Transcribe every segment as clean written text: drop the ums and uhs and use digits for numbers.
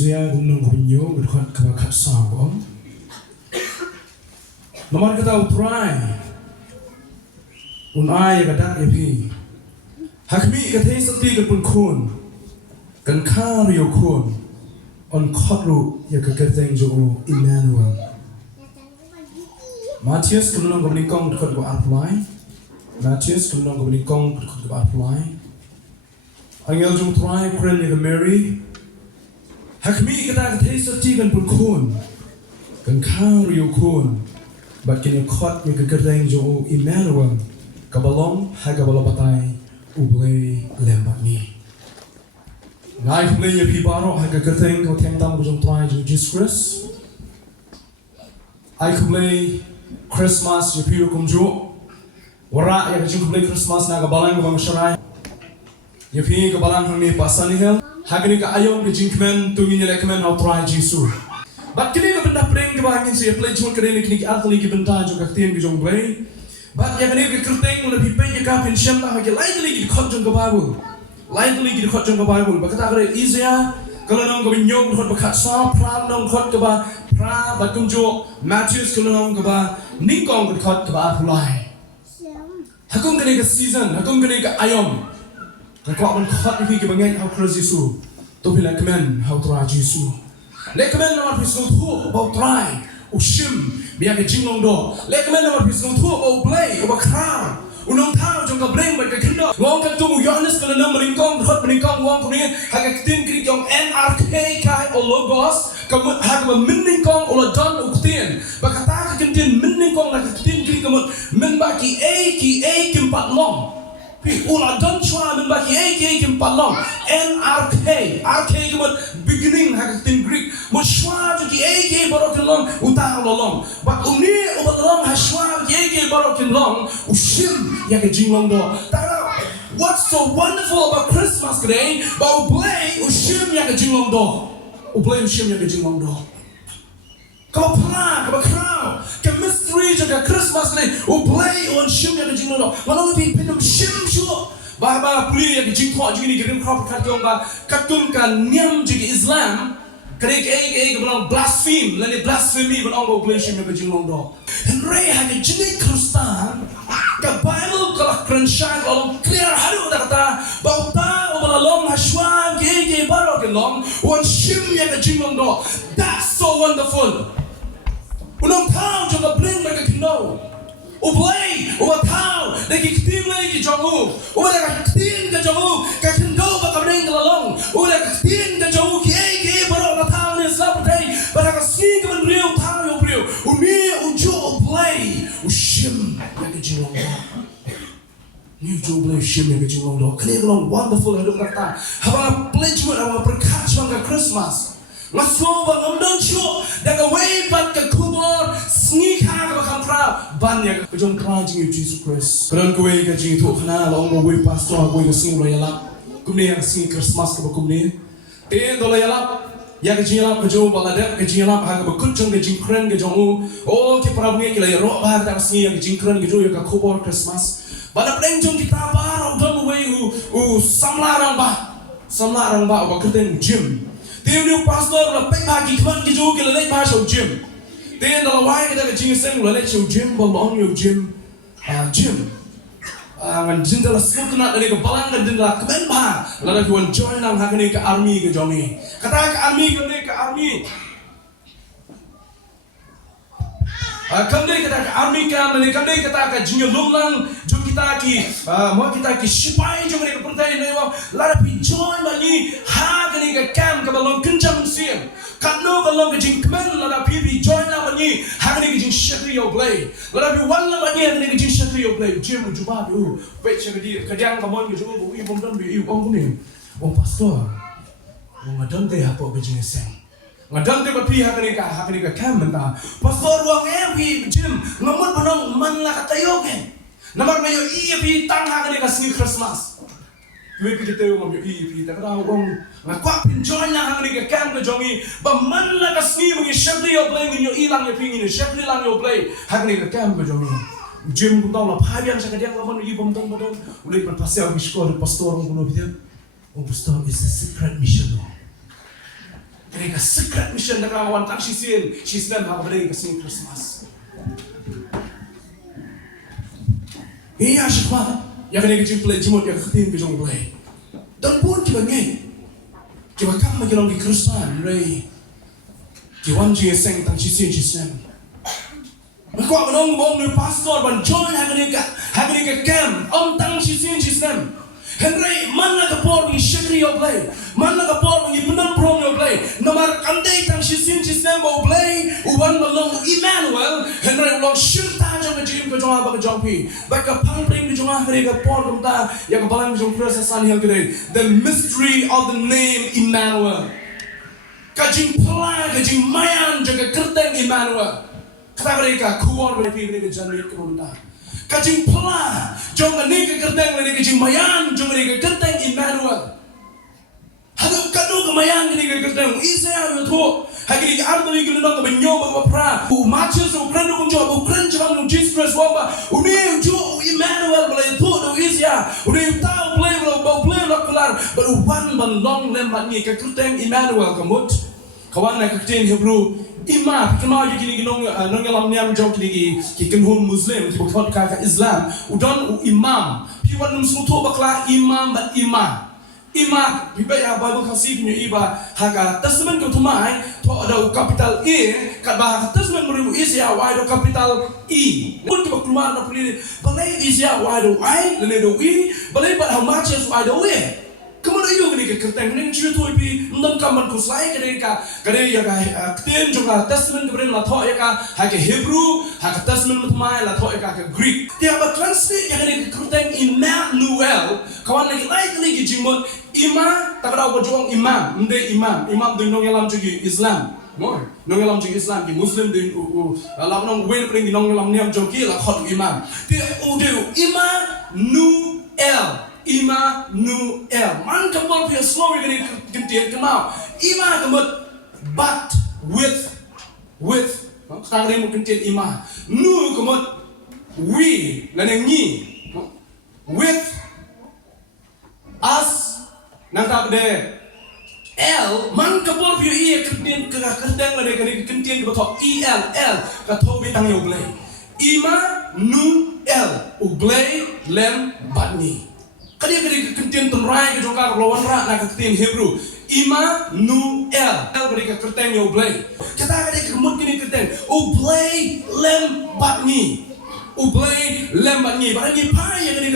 Israel gunung kunyo berkat kebakat sabon. Nomor kita utrai. Unai kadak yapi. Hakmi kathe sati kapun kun. Kan kar yo kun. On khotru ya kakateng jo Immanuel. Matthias kunung kabenikong berkat ko apply. Matthias kunung kabenikong berkat ko apply. Angel jung try kren ya Mary. Hakmi kata kathe sati kan pun kun. Kan kar yo kun. But kini khot ya kakateng jo Immanuel. Kabalong hagabalo patay ublay lembak ni. Ngai ublay ya pibaro hagakateng ko temtam ko jong try jo Jesus Christ. Ai ublay Christmas ya piro kumjo. Wara ya jong ublay Christmas na kabalang ko bang sharai. Ya pi kabalang hang ni pasani hel. Hagani ka ayong ke jingkmen tungin ya lekmen how try Jesus. But kini ka benda preng ke bahangin siya play jong kene kini atli ke benda jo kakten ke jong blay. But yang ini kerteng lebih banyak kapin siapa lagi lain lagi khot jong ke Bible, lain lagi khot jong ke Bible. Berkata kepada Isaiah kalau nong ke binyong khot berkat sa pram nong khot ke ba pra batung jo Matthias kalau nong ke ba ningkong khot ke ba apply. Hakung kene ke season, hakung kene ke ayom. Kalau orang khot ni ke bangai how crazy su, tu bila kemen how try Jesu. Lekemen nomor pisau tu bau try. Ushim biar ke jinglong do lekmen nama pisong tu o BLEI o bakram unong tao jong ka breng ba ka kendo ngong ka tu Yohanes kana nam ringkong hot ringkong wong kuni haga tin kri jong NRK kai o logos kamut haga minningkong o don o tin ba ka ta ka tin minningkong la ka tin kri kamut min ba ki a kim pat long pi ula don chwa min ba ki a kim pat long NRK kamut beginning haga tin Greek mo shwa ki a barokin long utah long but uni ubalong hashwa ki barokin long ushim ya ke jinglong do tara what's so wonderful about Christmas today ba BLEI ushim ya ke jinglong do BLEI ushim ya ke jinglong do kau pernah kau crowd ke mystery jaga Christmas today BLEI ushim ya ke jinglong do walau lebih pinum shim shu bah puli ya ke jingthwa jini kirim crowd katong ba katun kan niam jigi Islam kerek ke bilang blaspheme lain blasphemy bilang go BLEI shim ke jinglong do Henry hanya jenis Kristen ke Bible kalau kerensang kalau clear haru kata bauta obalalong hashwan ke baru ke long wan shim ya ke jinglong do that's so wonderful unong tao juga bring mereka kendo BLEI tao lagi ketim lagi jongu udah ketim ke jongu ke kendo bakal bring ke lalong udah ketim ke jongu ke baru tao ni sahabat pada kasih ke beriu tao yo beriu uni ujo BLEI ushim yang ke jinglong do ni ujo BLEI ushim yang ke jinglong do kini kalau wonderful hidup kata habang pledge mo awak berkat bangga Christmas masuk bang amdon show daga way pat ke kubur sneak hang bakal crowd banyak kejong krajing Jesus Christ keran kowe ka jing tu khana long mo way pastor kowe ka sing lo yala kumne yang sing Christmas ka kumne te do lo yala ya ka jing yala kejo balada ka jing yala ha ka kutjong ka jing kren ka jong o ke parabne ki la ro ba ta sing ya ka jing kren kejo ya ka kubur Christmas bala pleng jong kita ba do way u samlarang ba ba keten gym Tiada new pastor la pek bagi kman ki jo ki la lek ba show gym. Tiada la wai kita ka jing seng la lek show gym balong yo gym. Gym. Ngan jin la skut na le ka balang ka din la kmen ba. La la kuan join nang ha ni ka army ka jomi. Kata ka army ka ni ka army. Kamne kata ka army ka ni kamne kata ka jing lumlang jo kita ki mo kita ki sipai jo ni ka puntai nei wa la pi join ba ni ha ka ni ka camp ka balong kenjam sim katno ka long ka jing kmen la pi join na ba ni ha ka ni ka jing shakri yo BLEI la pi wan la ba ni ha ka ni ka jing shakri yo BLEI jim ju ba bi pe che ka di ka dang ka mon ki jo bu i bom don bi i ong ni ong pastor ong adon te ha po ka jing seng ngadang te papi hakani ka kam menta pastor wang pi jim ngamut benong man la katayo ke namar mayo pi tang hakani ka sing Christmas we pi te ngam yo pi ta ka wong ngakwa pin join na hakani ka kam ka jongi ba man la ka sing mo shakli yo BLEI nyo ilang yo pingin shakli lang yo BLEI hakani ka kam ka jongi jim ko la phabian sa kadiang ka mon i bom don bodon ulay pan pasel ki skor pastor ngolo bidan pastor is a secret mission Mereka secret mission nak lawan tak sisin, sistem apa mereka sing Christmas. Iya siapa? Yang mereka jumpa jemut yang ketim kejong play. Dan pun kita ngeh, kita kam macam orang Christmas, ray. Kiwan je seng tak sisin sistem. Mereka menong bong ni pastor ban join hagerika camp tang sisin sistem. Henry mana kapor ni syakri yo play, mana kapor ni benar prom yo play. Nomor kandai tang sisin sistem yo play. Uban belong Immanuel. Henry belong syurta jong kejim kejong apa kejong pi. Baka pangpring kejong hari kapor kumta yang kebalang kejong prosesan hal kedai. The mystery of the name Immanuel. Kajing pela kajing mayan jaga kerteng Immanuel. Kata mereka kuat mereka jangan kumta. Kajing pela, jom ni ke kerteng ni kajing mayan, jom ni ke kerteng Immanuel. Hadap kadu kemayan ni ke kerteng. Isaya betul. Hari ni ardo ni kelendong ke benyo berpera. Macam tu kerana kunjung, kerana jangan Jesus Christ wapa. Uni jo Immanuel boleh tu do Isaya. Uni tahu play boleh kelar. Baru one long lembat ni ke kerteng Immanuel kemut. Kawan nak kerteng Hebrew. Imam, kenal je kini nong ngelam niam jom kini kenhun Muslim, kibukot kaka Islam. Udon imam, piwan num sutu bakla imam bat imam. Imam, biba ya Bible kasih punya iba haga testament kau tumai, tu ada capital E, kat bah testament beribu Isya wado capital E. Pun kibuk keluar nak pilih, balai Isya wado I, lele do E, balai bat hamacha su wado E. Kemudian iyo ni kerteng ni cerita ipi ndam kaman kuslai kadai ya kten juga testament kemudian la thok ya ha ke Hebrew ha ke testament mutmai la thok ya ke Greek dia ba translate yang ni kerteng Immanuel kawan lagi like jimut ima takra bojong imam de nong yalam jugi Islam nong yalam jugi Islam ki Muslim de la nong wen pring nong yalam niam jogi la khot imam dia Immanuel. Man kapal punya slow ini kentian kenal. Ima kemut but with. Sekarang ini mungkin kentian ima. Nu kemut we. Lain ni with us. Nanti ada L. Man kapal punya I kentian kerjaan lain kentian betul EL kata betang yang ublay. Immanuel ublay lem batni. Kali kentian tenrai ke jongkar lawan rak nak kentian Hebrew Immanuel mereka kerteng yo blay kata kali kemut kini kerteng ublay lem batni barang ni pai yang kali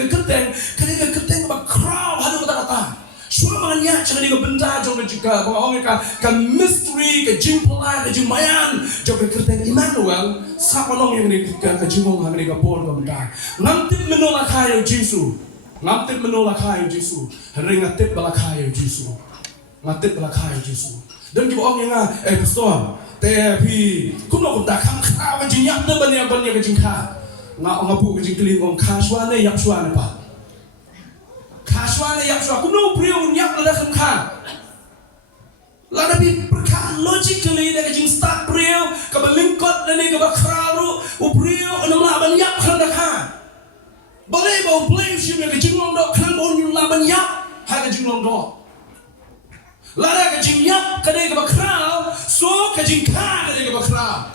kerteng ba crowd hadu kata semua banyak cakap ni benda jong juga bahwa mereka mystery ke jimpla ke jimayan jong kerteng Immanuel siapa nong yang ni ke jimong hari ke pon ke benda nanti menolak hayo Yesus Ngatip menolak kayu Yesus, hari ngatip balak kayu Yesus, Dan kita orang yang pastor, tapi kumno kumta kam kau jinyak tu banyak kejingka, ngapu kejingkeling orang kaswane yak swane pa, kumno priu nyak lada kamka, lada bi perkara logically dah kejing start priu, kabalingkot nani kabakararu, upriu enamlah banyak kandakan. Boleh bawa blame sih mereka jinglong dok kan bawa laban yap harga jinglong dok. Lara kejing yap kadai ke bakral, so kejing ka kadai ke bakral.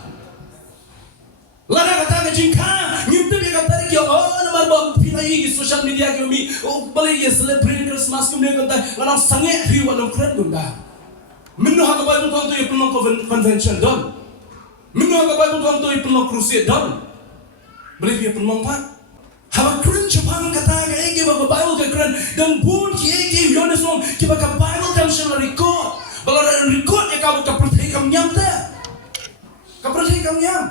Lara kata kejing ka, nyimpi dia kata dia nama bawa pinai di social media kami, boleh ya celebrate Christmas kemudian kata, orang sangat view orang keren gunda. Menu harga baru tuan tu yang penuh convention don. Menu harga baru tuan tu yang penuh crusade don. Boleh dia penuh pak. Haba keren Jepang kata ke baga Bible ke keren dan pun ke Yohanes ke baga Bible kan sila record. Kalau record ya kau tak percaya kamu nyam tak? Kau percaya kamu nyam?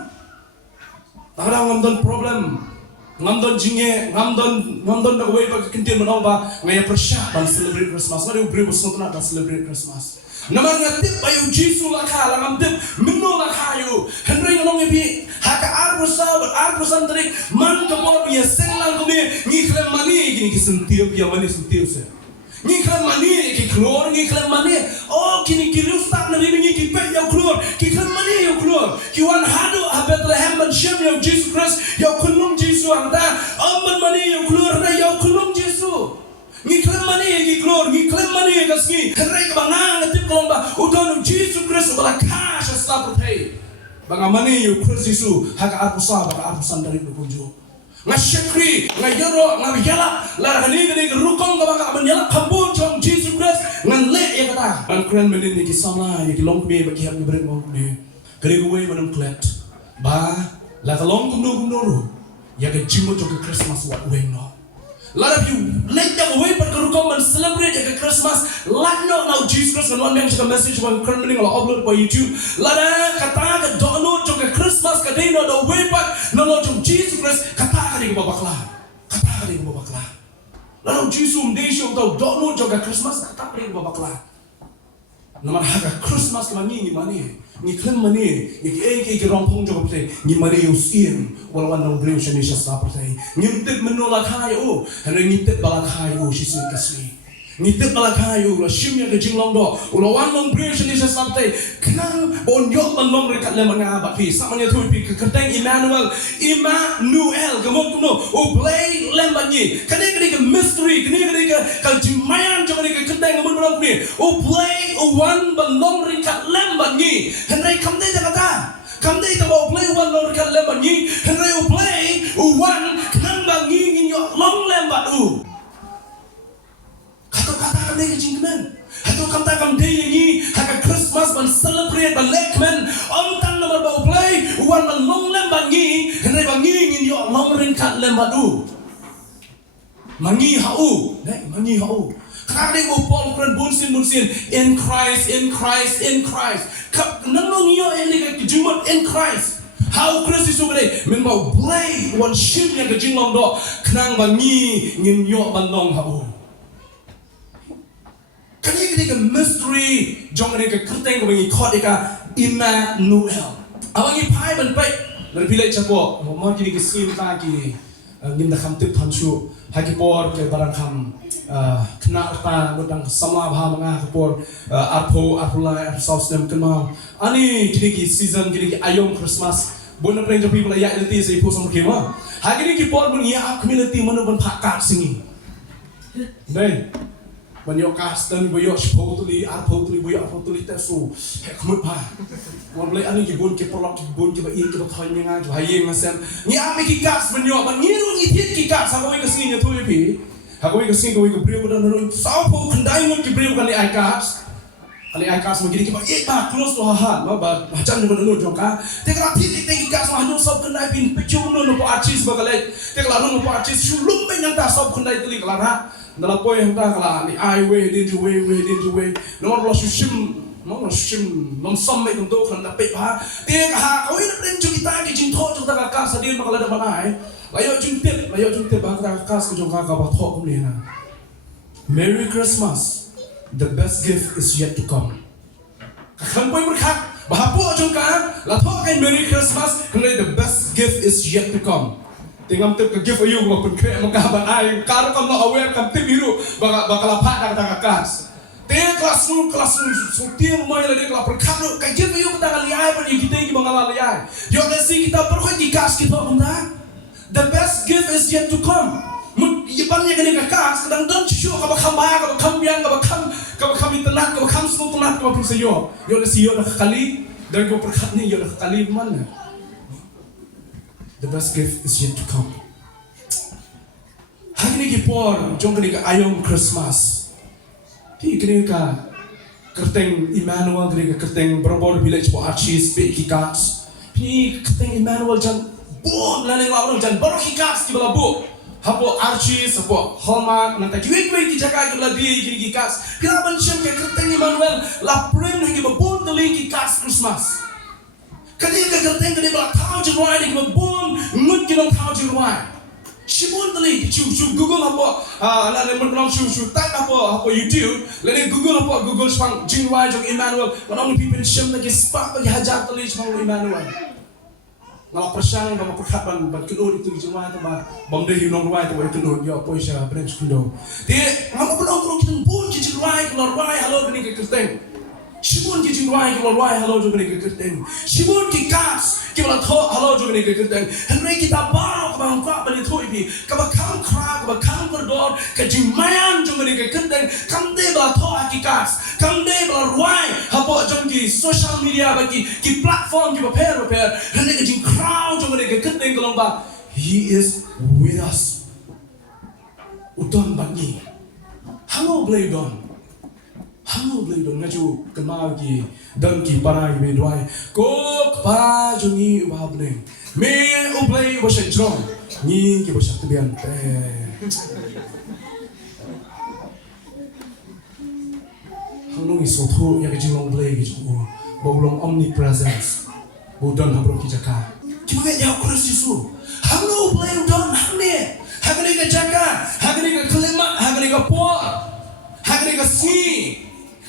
Tak ada ngamdon problem, ngamdon jinge, ngamdon nak way baga kentir menang ba ngaya persiap dan celebrate Christmas. Mari ubri bersama dan celebrate Christmas. Nama ngatip bayu Yesus lakah, ngamtip menolak kayu. Henry ngomong ibi haka arbusan terik man kapal punya senglang kami ngiklem mani kini kisentiup ya mani sentiup saya. Ngiklem mani keluar ngiklem mani. Oh kini ustaz nabi ngikip ya keluar. Ngiklem mani ya keluar. Kiwan hadu Bethlehem man shem ya Jesus Christ ya kunung Yesus anta. Amban mani ya keluar na ya kunung Yesus. Ngiklem money gi glor gi claim money gasni kare ka bangang tip kolong ba udon Jesus Christ bala cash stop pay banga money you Christ Yesu haka apusa baka apusan dari kunjo ngashekri ngayoro ngabiyala la kali gani rukong ka baka abanyala kambun chong Jesus Christ nganle ya kata ban kren melin ni kisama ya kilong me baki hab ngebrek mo me kare go way manam klet ba la kalong kumno ro ya ke jimo chong Christmas wat way no. A lot of you let them away but can come and celebrate at Christmas. Like now Jesus Christ and one man a message when currently or upload by YouTube. Lada kata don't know to Christmas kata no the way but no to Jesus Christ kata kali babakla. Kata kali babakla. Lalu Jesus umdesyo to don't know to Christmas kata kali babakla. Naman haka Christmas kama ni mani. Ni claim money, ni rompong jogo putih, ni mari usian, walawan nang beliau seni siapa putih, ni tip menolak hayu, hendak ni tip balak hayu, sisi kasih, ni tip balak hayu, la shimnya ke jinglong do, walawan nang beliau seni siapa putih, kenal bonyok menong rekat lemah ngabat pi, samanya tu pi kerteng Immanuel, gemuk kuno, BLEI lemah ni, kini ke mystery, kini ke kaljimayan jogo ni kerteng gemuk menong ni, BLEI one menong rekat lemah ni. Henry come day kata BLEI one lor kan lembat ni Henry BLEI one kan bangi in your long lembat kata day jingman atau kata day ni haka Christmas ban celebrate ban lekman on tan nomor BLEI one ban long lembat ni Henry bangi in your long ring kan lembat mangi hau Kali mo Paul kran bunsin in Christ. Kap nanong iyo elik kejumat in Christ. How Christ is over there? Memang BLEI one ship yang kejinglong do kenang bangi ngin yo bandong hau. Kali ke mystery jong ke kerteng bangi khot ika Immanuel. Awangi pai ban pai dari BLEI capo. Mau kini ke sim lagi. Ngin dah kam tip hansu haki por ke barang kam kena ta ngudang sama bah manga por arpulai saus dem kenal ani kini ki season kini ki ayom Christmas bona preng jo people ya leti sei po som kema ha kini ki por mun ya community manu ban phakkat singi nei ban yo kastan bo yo spotuli arpotuli bo yo arpotuli tesu hekmut pa wan blai ani ki bon ki polak ki bon ki ba i ki ba thoi nga jo haye ngasem ni ami ki kas ban yo ban ngiru ni thit ki kas ha ko ki singi nya thoi pi Hagoy kasi goy ko brio dan ron sao po kandai mo ki brio kali iCards mo gini ki ba close to ha ba macam ni no joka te kala ti te ki kas ma no sob kandai pin picture no po artist ba kala te kala no po artist shulum ben yang ta sob kandai tuli kala ha dala po yang ta kala ni I way din to way no lo shim nom som me tung do kan da pe ha te ka ha oi na pren chu kita ki jin tho chu ta ka sa din ba kala da banai Layo jung tip bangka kas ko jong ka ba thok ni na. Merry Christmas. The best gift is yet to come. Kan poi berkat bahapo jong ka la thok kai Merry Christmas kan the best gift is yet to come. Tingam tip ka gift ayu ko pun kre mo ka ba ai kar kam no aware kam tip biru bakala phat ka kas. Te kelas sutir mai la de la berkat ka gift ayu ka liai pa ni kita ki bangala liai. Yo si kita perkhoi di kas kita bunda. The best gift is yet to come. Ibannya kini kakas kadang don cucu kaba kamba kaba kambiang kaba kami tenat kaba kam semua tenat kaba perseyo. Yo lesi yo nak kali dan kau perkat ni yo nak kali mana? The best gift is yet to come. Hari ni kipor jom kini ka ayom Christmas. Ti kini ka kerteng Immanuel kini ka kerteng berobor village po archis pe kikas. Ni kerteng Immanuel jan Bon, lain orang jangan baru kikas di bawah bu. Hapo archis, hapo hallmark, nanti kiwek kijaga kita di kiri kikas. Kita mencium ke kerteng Immanuel, lapren lagi babon teli kikas Christmas. Kali kerteng kali bala tahu jeruai lagi babon, ngut kita tahu jeruai. Shibun teli, cu Google hapo, lain menolong cu type hapo YouTube, lain Google spang jeruai jong Immanuel. Orang people cium lagi spark lagi hajar teli spang Immanuel. Kalau persang bang perkapan bang kenur itu cuma tu bang bang deh yunong ruai tu bang kenur ya apa isya branch kundo. Dia ngamu belum terus kita pun cici ruai keluar ruai halo bini ke kerteng. Shibun ki jingwai ki walwai hello jo gani kerteng. Shibun ki cats ki wala tho hello jo gani kerteng. Henry kita baro ka bang kwa bani thoi pi ka ba khang kra ka ba khang kordor ka jingmayan jo gani kerteng. Kam de ba tho ki cats kam de ba rwai ha bo jong ki social media ba ki platform ki ba pair Henry ka jing crowd jo gani kerteng kalong ba. He is with us. Udon bani. Hello BLEI don. Hello BLEI don ngaju kenal ki dan ki para ki bedwai ko pa jungi ba BLEI me BLEI bo shenjong ni ki bo shak bian te hangno iso tho ya ki jingong BLEI ki ju bo long omnipresence bo don habro ki jaka ki ma ya Kristus Yesus hangno BLEI don hangne hagni ka jaka hagni ka klema hagni ka po hagni ka si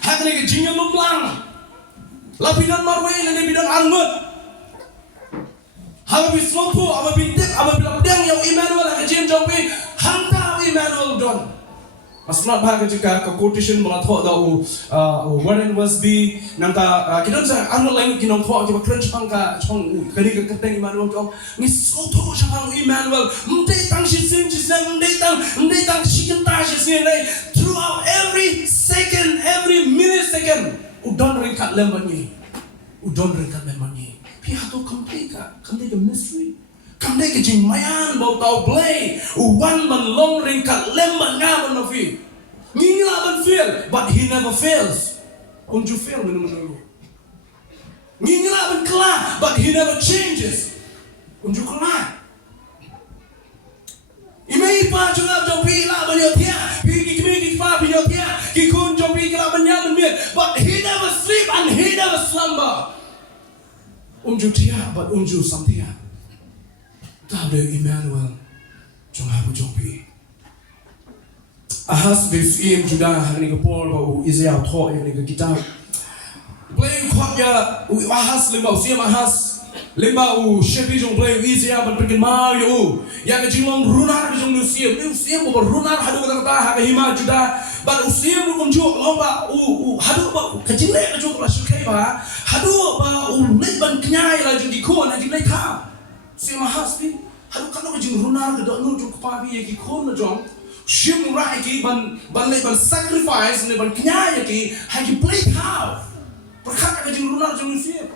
hagni ka jinga lumblang lapidan marway lani bidan angut haba bislopo aba bintik aba bilabdang yang Immanuel ka jim jongpi hangta Immanuel don masnat bhaga jika ka quotation mala tho da Warren Westby nangka kidon sa anul lain kinong tho ki ba crunch pangka chong kani ka kateng Immanuel ko ni so tho sa pang Immanuel mte tang shi sin mte tang shi kan ta shi sin lai throughout every second every millisecond udon ring kat lemban ni pi hato complete ka mystery kamde ke jing mayan bau tau BLEI wan ban long ring kat lemban ngaban no fi ngila ban fail but he never fails unju fail menurut ngila ban kla but he never changes unju kla imei pa jungap jong pi la ban yo tia pi pa pi yo tia ki kun jong pi kla ban ya ban miet but he never sleep and he never slumber unju tia but unju samtia Tabe Immanuel jong habu jong pi ahas bis im juda hagni ka por ba u Israel tho hagni ka kitab BLEI khot ya u ahas limba u siam ahas limba u shepi jong BLEI Israel ban pergi ma yo ya ka jinglong runar ka jong nu siam u runar hadu ka ta ha ka hima juda ban u siam u kunju lomba u hadu ba ka jingle ka jong la shukai ba hadu ba u let ban knyai la jong di ko na jingle ka siam hasbi halu kalau jing runar ke dok nu jung papi ye ki khon na jong shim rai ki ban le ban sacrifice le ban knya ye ki ha ki play how perkhat ka jing runar jong siam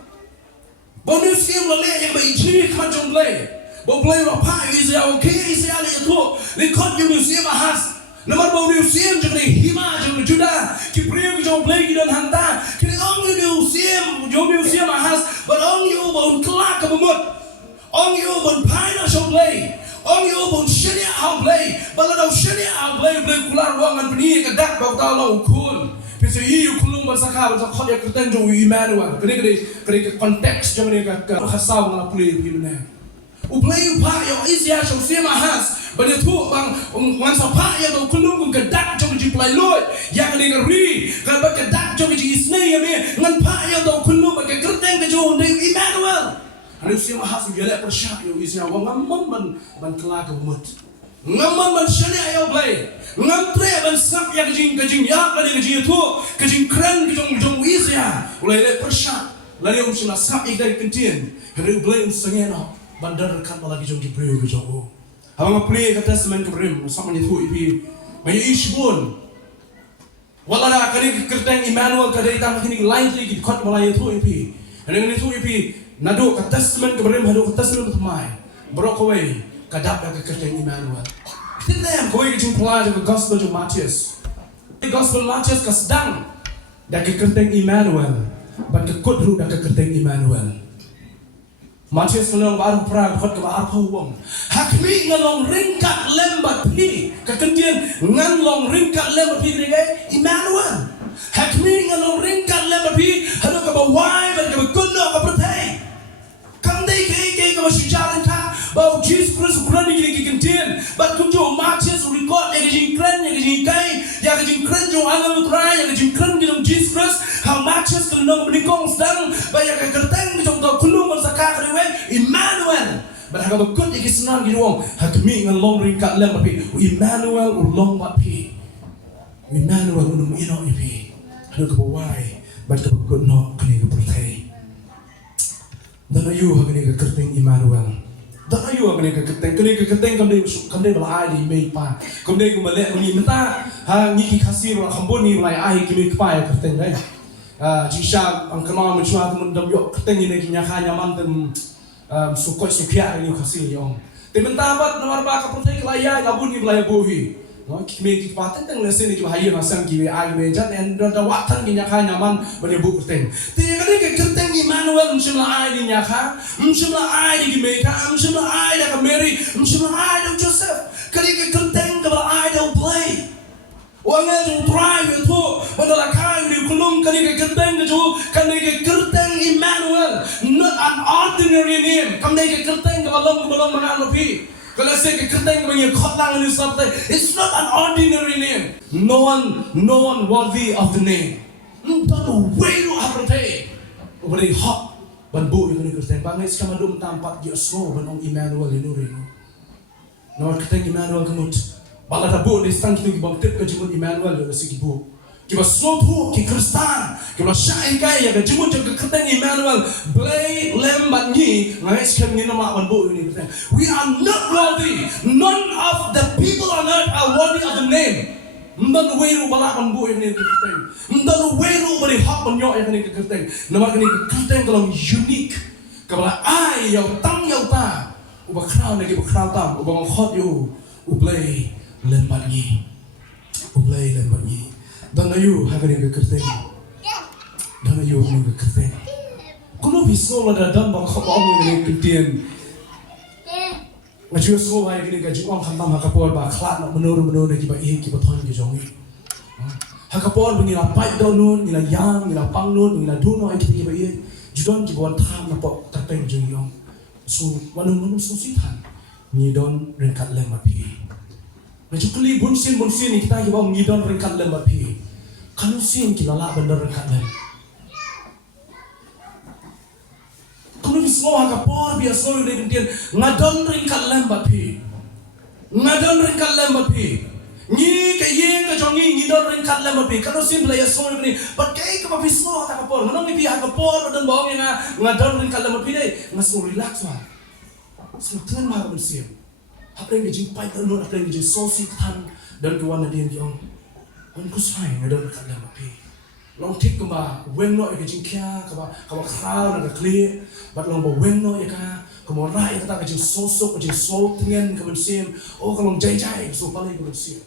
bonu siam le ye ba ji kha jong BLEI bo BLEI ro pa Israel ke Israel ye to le khot jong siam has nomor bonu siam jong ni hima jong juda ki priyo jong BLEI ki dan hanta ki ong ni siam jong siam has but ong you bon kla ka bumut Ong you bon paina show BLEI ong you bon shania how BLEI balado shania how BLEI kular ruangan peni ka dak bau ta lo kun pese yu kulung ban sakha ban khot ya kreten jo Immanuel kene konteks jo ne ka khasau na puli pi ne u BLEI pa yo isia show sema has ban tu bang wan sa pa ya do kulung ka dak jo ji plai loy ya kene ka ri ka ba ka dak jo ji isne ya me ngan pa ya do kulung ka kreten ka jo ne Immanuel Hari siapa hasil dia lepas syak yo isya wang ngamman ban kelak umut ngamman ban shania yo BLEI ngamtre ban sak ya kajing ya kali kajing tu kajing keren kajong isya ulai lepas syak lari sila sak ik dari kentin hari BLEI sengena bandar kan lagi kajong dibreu kajong abang play kata semen kebrim sama ni tu ipi banyak ishbun walada kali kerteng Immanuel kadai tang kini lightly ki khot malai tu ipi hari ni tu ipi nado ka testament ke berim hado ka testament mai brokaway kadap da ka kerteng Immanuel tinam ko ke jumpa ke gospel jo Matius ka sedang da ka kerteng Immanuel ban ka kodru da ka kerteng Immanuel Matius nang baru perang khot ka bar phawong hakmi ngalong ringkat lembat pi ka kentian ngan long ringkat lembat pi ngai Immanuel hakmi ngalong ringkat lembat pi hado ka bawai ban ka kunno ka pertai ke masyajaran ka bau Jesus Christus kurani ki kentien bat kunjo Matius record ya jing kren ya jing kren jo angam utrai ya jing kren ki Jesus Christus how Matius kan nang menikong sedang ba ya ka kerteng ki jong kulung masaka krewe Immanuel bat ha ba kut ki senang ki wong hakmi ngan long ring kat lem pi Immanuel ulong bat pi Immanuel unum ino ipi hadu ka bawai bat ka pagkod no kani ka pertay. Dan ayu hagani ka kerteng Immanuel. Dan ayu hagani ka kerteng kamde bala ai di mei pa. Kamde ku male ni menta ha ngi ki khasi bala khamboni bala ai ki mei pa ya kerteng dai. Jisha ang kama menchua mun dam yo kerteng ni ki nya kha nyaman tem sukoi sukia ni khasi yong. Te menta bat nomor ba ka pertay klaya labun ni bala bohi. No kimi ki paten tang lesen ni hayi masang ki ai me jan en da watan ki nya kha nyaman bani bu kerteng. Te ngani ke kerteng Immanuel mshimla ai ni nya kha, mshimla ai ni ki me kha, mshimla ai da ka Mary, mshimla ai da Joseph. Kani ke kerteng ka ba ai da BLEI. Wanga ju try we to badala kha ni kulum kani ke kerteng ju kani ke kerteng Immanuel, not an ordinary name. Kamne ke kerteng ka balong mana lopi. Kalau saya kerteng punya khotlang ni sabda, it's not an ordinary name. No one worthy of the name. Don't way to appreciate. Very hot. Ban bu yang ni kerteng. Bangai sekarang dum tampak dia slow ban ong Immanuel ini ring. No kerteng Immanuel kanut. Bala tabu ni stang kita bang tip ke jimun Immanuel yo si kibu. Kiba slow tu ki Kristan. Kiba syai kai ya ke jimun je kerteng Immanuel. BLEI LEM ban ni ngai sekarang ni nama ban bu ini kerteng. We are not worthy. None of the people on earth are worthy of the name. Ndan weru bala ban bu ini kerteng. Ndan weru beri hak ban yo yang ni kerteng. Nama ni kerteng kalau unique. Kabala ai yo tang yo ta. Uba crown lagi uba crown tam. Uba ngkhot yo. BLEI LEM ban ni. BLEI LEM ban ni. Dan ayu hagani ke kerteng. Dan ayu ni ke kerteng. Kuno bisno la dan bang khabang ni kerteng. Ngaju so ai ni ka juang khamam hakapor ba khlat na menur ki ba ki ba thon ki jongi. Hakapor bingi la pai do nun ni la yang ni la pang nun ni la du no ai ki ba judon ki bon tham na po kerteng jong yong. So wanun so si than. Ni don ringkat lem ma pi. Ngaju kli bunsin ni kita ki ba ni don ringkat lem ma pi. Kalau sin kita la benar ringkat lem. Kalau bisno hakapor biasa ni kendian ngadon ringkat lem ba pi. Ngadon ringkat lem ba pi. Ni ke yeng ke jongi ni don ringkat lem ba pi. Kalau sin bela yaso ni pakai ke ba bisno hakapor. Manong ni pi hakapor dan bawang yang ngadon ringkat lem ba pi dei. Ngaso relax wa. Setelan ma bersih. Apa yang dijing pai dan apa yang dijing sosi tan dan kawan dia yang on kusai ngadon ringkat lem ba pi. Long tik kemba wengno ke jing kia kaba khau na kli bat long ba wengno ya ka kamo rai kata ke jing sosok ke jing so tingen ke bensim oh kalong jai so palai ke bensim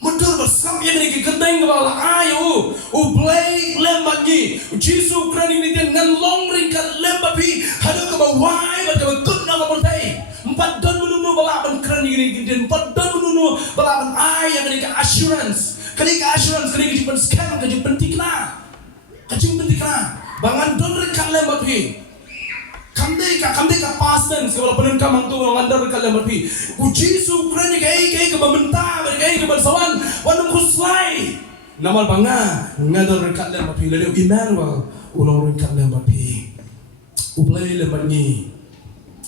mundur bersam yang ni ke kendeng ke bala ayo BLEI LEM bagi Jisu krani ni dia ngan long ringkat lem bapi hadu ke ba wai bat ke kut na ba pertai empat don menunu bala ban krani ni dia empat don menunu bala ban ai yang ni ke assurance. Kali ke assurance, kali ke jumpa scam, ke jumpa pentiklah, bangan don ringkat lem bapi. Kamde ka pasten, sebab penun kamang tu orang andar ringkat lem bapi. Jisu krani ke bamenta, ke bersawan, wanung kuslai. Namal banga, ngadar ringkat lem bapi. Lalu Immanuel, ulang ringkat lem bapi. BLEI LEM bagi.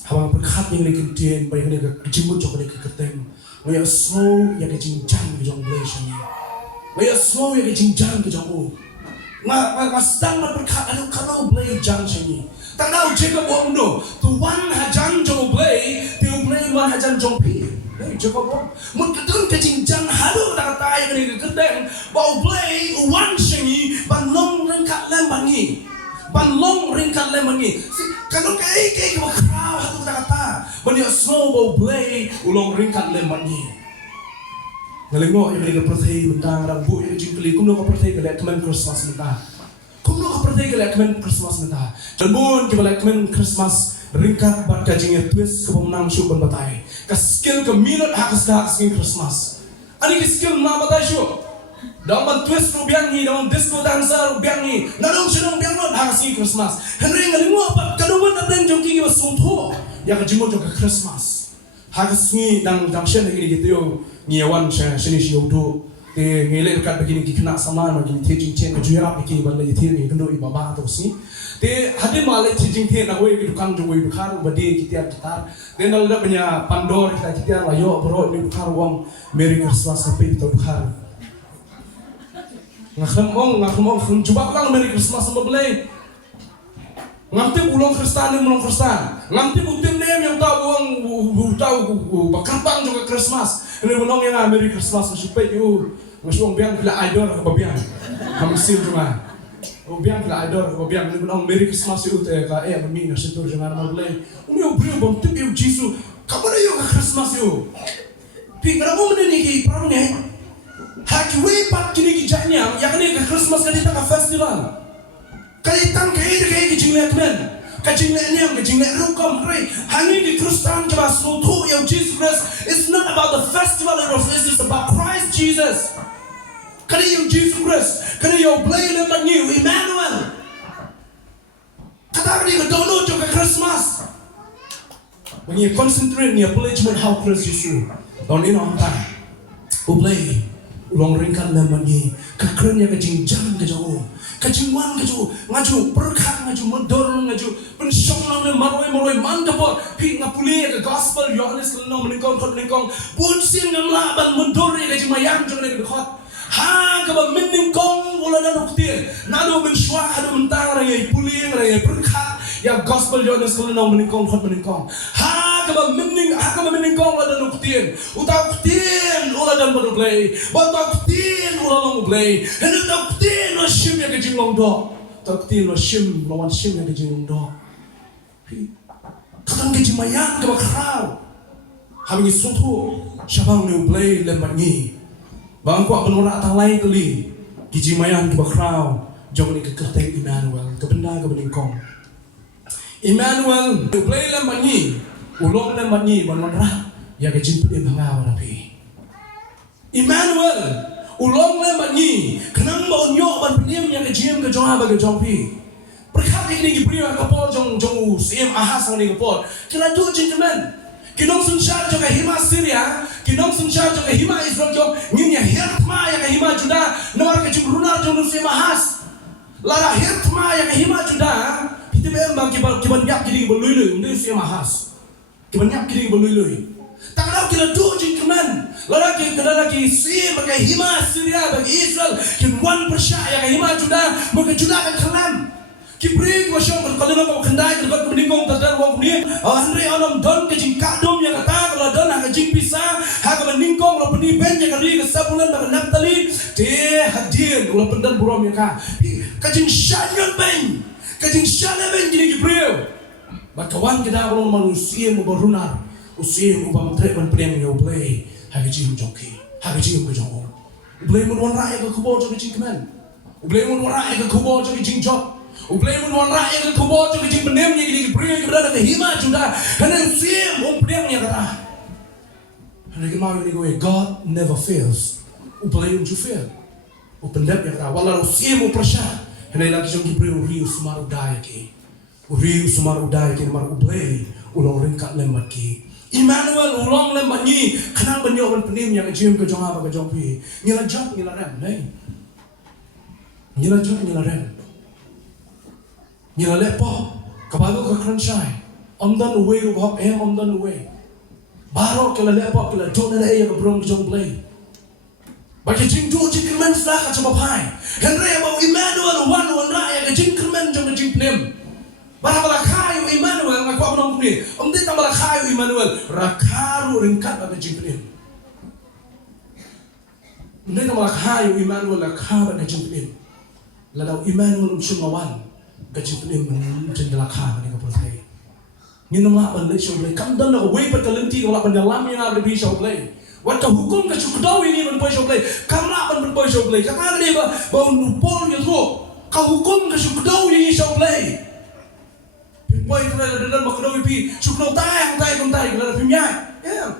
Habang berkat yang dikentian, baik ni ke jimut jauh ni ke kerteng. Maya slow yang ke jingjang ke jong BLEI sini. Maya slow yang ke jingjang ke jong sedang berkat anu kalau BLEI jang sini. Tak tahu Jacob wong do. Tuan hajang jong BLEI, tiu BLEI wan hajang jong pi. Jacob wong. Mun ketun ke jingjang halu tak kata yang ni ke kerteng. Bau BLEI wan sini ban long ringkat lem bangi. Ban long ringkat lem bangi. Kalau ke krau halu tak kata. Ban ya slow bau BLEI ulong ringkat lem bangi. Ngalengo yang mereka percaya bentang rambu yang jingkeli kumno ka percaya kelak kemen Christmas mentah. Kumno ka percaya kelak kemen Christmas mentah. Jalmun ke kelak kemen Christmas ringkat bat kajingnya twist ke pemenang syuk ban batai. Ka skill ke minut hak skin Christmas. Ani ke skill ma batai syuk. Dalam ban twist ru biang ni, dalam disco dancer ru biang ni. Nadong syudong biang not hak skin Christmas. Henry ngalengo apa kaduan ablen jongki ke sungtho. Ya ka jimot jong ke Christmas. Hak skin dang shen lagi gitu yo. Ngiawan sini siudu te ngele kat begini kena saman begini tejing chen juara begini balai te ni kendo ibaba to si te hadin malai tejing te na wei dukan jo wei dukan bade kita gitar te nal da punya pandor kita layo bro ni dukan wong Merry Christmas sampai to dukan Ngakhmong jubak lang Merry Christmas sama BLEI. Ngamti ulong Kristen ni ulong Kristen. Ngamti butim nem yang tahu bakarpang juga Christmas. Ini ulong yang Merry Christmas supaya Masuk biang pila idol ke babiang. Hamsil cuma. Biang pila idol ke babiang. Ini ulong Merry Christmas itu ka bami na situ jangan mau BLEI. Umi beri bom tip eu Jisu. Kamu na yung Christmas yo. Pi kenapa mana ni perangnya? Haki wepat kini kijanya. Yang ni Christmas kali tak festival. Kali tang kaya jinglek men, kajinglek niam, kajinglek rukam kray. Hangi di Kristen coba suatu yang Jesus Christ. It's not about the festival it's about Christ Jesus. Kali yang Jesus Christ, kali yang BLEI lemak new Immanuel. Kata kali ke dono juga Christmas. When you concentrate ni BLEI cuma how Christ Jesus. Tahun ini orang tak, BLEI ulong ringkat lemak ni. Kekernya kajingjang kejauh. Kajingwan ngaju berkat ngaju mendor ngaju pensong nang maroi mandapor pi ngapuli ke gospel Yohanes kelno meningkong bunsin ngamlaban mendor ke jimayang jong ne khot ha ka ba meningkong wala na nuktir nado menshwa hado mentang rai puli rai berkat ya gospel Yohanes kelno meningkong ha ka ba meningkong wala na nuktir utau kutin wala dan BLEI batau kutin wala long BLEI hendak tau kutin lo shim ya kejing long do tau kutin lo shim lawan shim ya kejing long do kadang kejing mayang ke bakrau habis suatu syabang ni BLEI lemak ni bang kuat benorak tang lain kali kejing mayang ke bakrau jong ni ke kertai Immanuel ke benda ke beningkong Immanuel BLEI lemak ni ulong lemak ni banorak ya kejing pedih bangau rapi Immanuel ulong lemak ni kenang mau nyok ban penim yang kejim ke jong aba ke jong pi berkat ini diberi ke pol jong sim ahas ni ke pol kila tu gentlemen kinong sunshar jong hima Syria kinong sunshar jong hima Israel jong nginya hirtma yang hima Juda nomor kejim runar jong sim ahas lara hirtma yang hima Juda itu memang kiban yak kini belui ni sim ahas kiban yak kini belui tak tahu kila tu gentlemen lagi sim bagi hima Syria bagi Israel kin wan persya yang hima Juda maka Juda akan kelam kibri ko syong kalau nak kendai kalau meningkong terdar wong ni andre alam don ke jing kadom yang kata kalau don ha jing pisah ha ka meningkong lo peni ben yang kali ke sabulan bagi Naftali te hadir lo pendan burom yang ka jing shanyon ben ka jing shana ben gini kibri bakawan kita kalau manusia mau berunar usia mau bamtre ban pedang yo BLEI hagi jing joki hagi jing ko jong BLEI mun wan rae ko kubo jo jing kemen BLEI mun wan rae ko kubo jo jing job BLEI mun wan rae ko kubo jo jing benem ni gini beri ke berada ke hima Juda hanan sim pedang nya kata hanan ke mau ni go God never fails BLEI un fail pendap ya kata wala sim persya hanan lagi jong beri riu sumaru dai ke riu sumaru dai ke mar BLEI ulong ringkat lemat ke Immanuel ulong lemak ni kenang banyak ban penim yang kejim ke jong aba ke jong pi ngila jok ngila rem nei ngila jok ngila rem ngila lepo kabago ka kranchai omdan uwe ru hop omdan uwe baro kala lepo kala jok na ya ke brong jong BLEI bagi jing tu jing men sta ka chama pai henre ba Immanuel wan ra ya ke jing men jong jing penim Bala kayu Immanuel ngaku apa nong ni? Dia tambah kayu Immanuel rakaru ringkat apa jingpin. Dia tambah kayu Immanuel rakaru apa jingpin. Lalu Immanuel umsumawan kejingpin menjendela kayu ni kapolai. Ni nama apa show BLEI? Kamdan nak wei perkalenti kalau pendalam yang ada di show BLEI. Wat hukum kecukdau ini menpoi show BLEI. Kamera menpoi show BLEI. Kata dia bau nupol gitu. Kau hukum kecukdau ini show BLEI. Boy kena dalam makna wipi, cukno tay kontai kena filmnya, ya.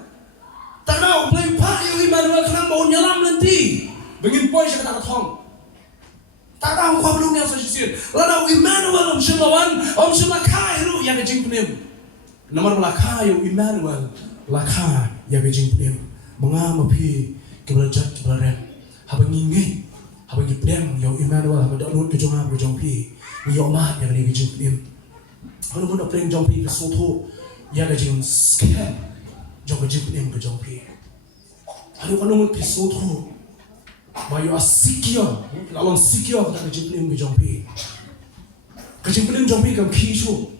Tak tahu BLEI pak yang Immanuel kena mau nyalam nanti, begin boy saya kata thong. Tak tahu kau belum yang saya sisir. Lalu Immanuel om semakai ru yang kejing penim. Nomor melakai Immanuel lakai yang kejing penim. Mengam api keberajat keberaren. Habang ingin, habang gipedang yang Immanuel habang daunut kejongam kejongpi. Nyomah yang kejing penim. Kalau mana peleng jompi ke soto, ya kejing scam, jom kejing peleng ke jompi. Kalau mana mana ke soto, Bayu secure, along secure kita kejimpelim ke jompi. Kejimpelim jompi kam kishu.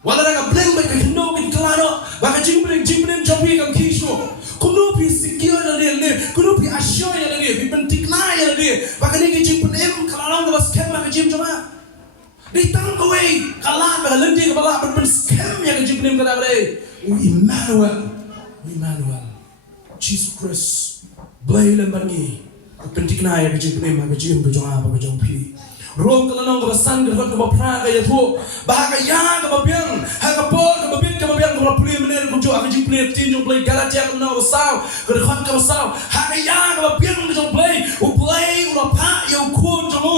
Walau nak bleng baik kendo bin kelano, baka kejimpelim jompi kam kishu. Kuno pi secure yang dia, kuno pi assure yang dia, pi penting lah yang dia. Baka ni kejimpelim kelano ke scam baka kejim cuma. Ditang away kalah baka lendi ke bala berpen scam yang kejimpelim kena beri. Immanuel, Jesus Christ. BLEI lembangi penting na ya kejim pnem ha kejim ke jong apa ke jong pi rom kalanong ke basan ke ke bapra ke ya tu bahaka ya ke babiang ha ke por ke babit ke babiang ke puli menen ku jo kejim pnem tin jong BLEI galatia ke na wasau ke khot ke wasau ha ke ya ke babiang ke jong BLEI pa ya ku jong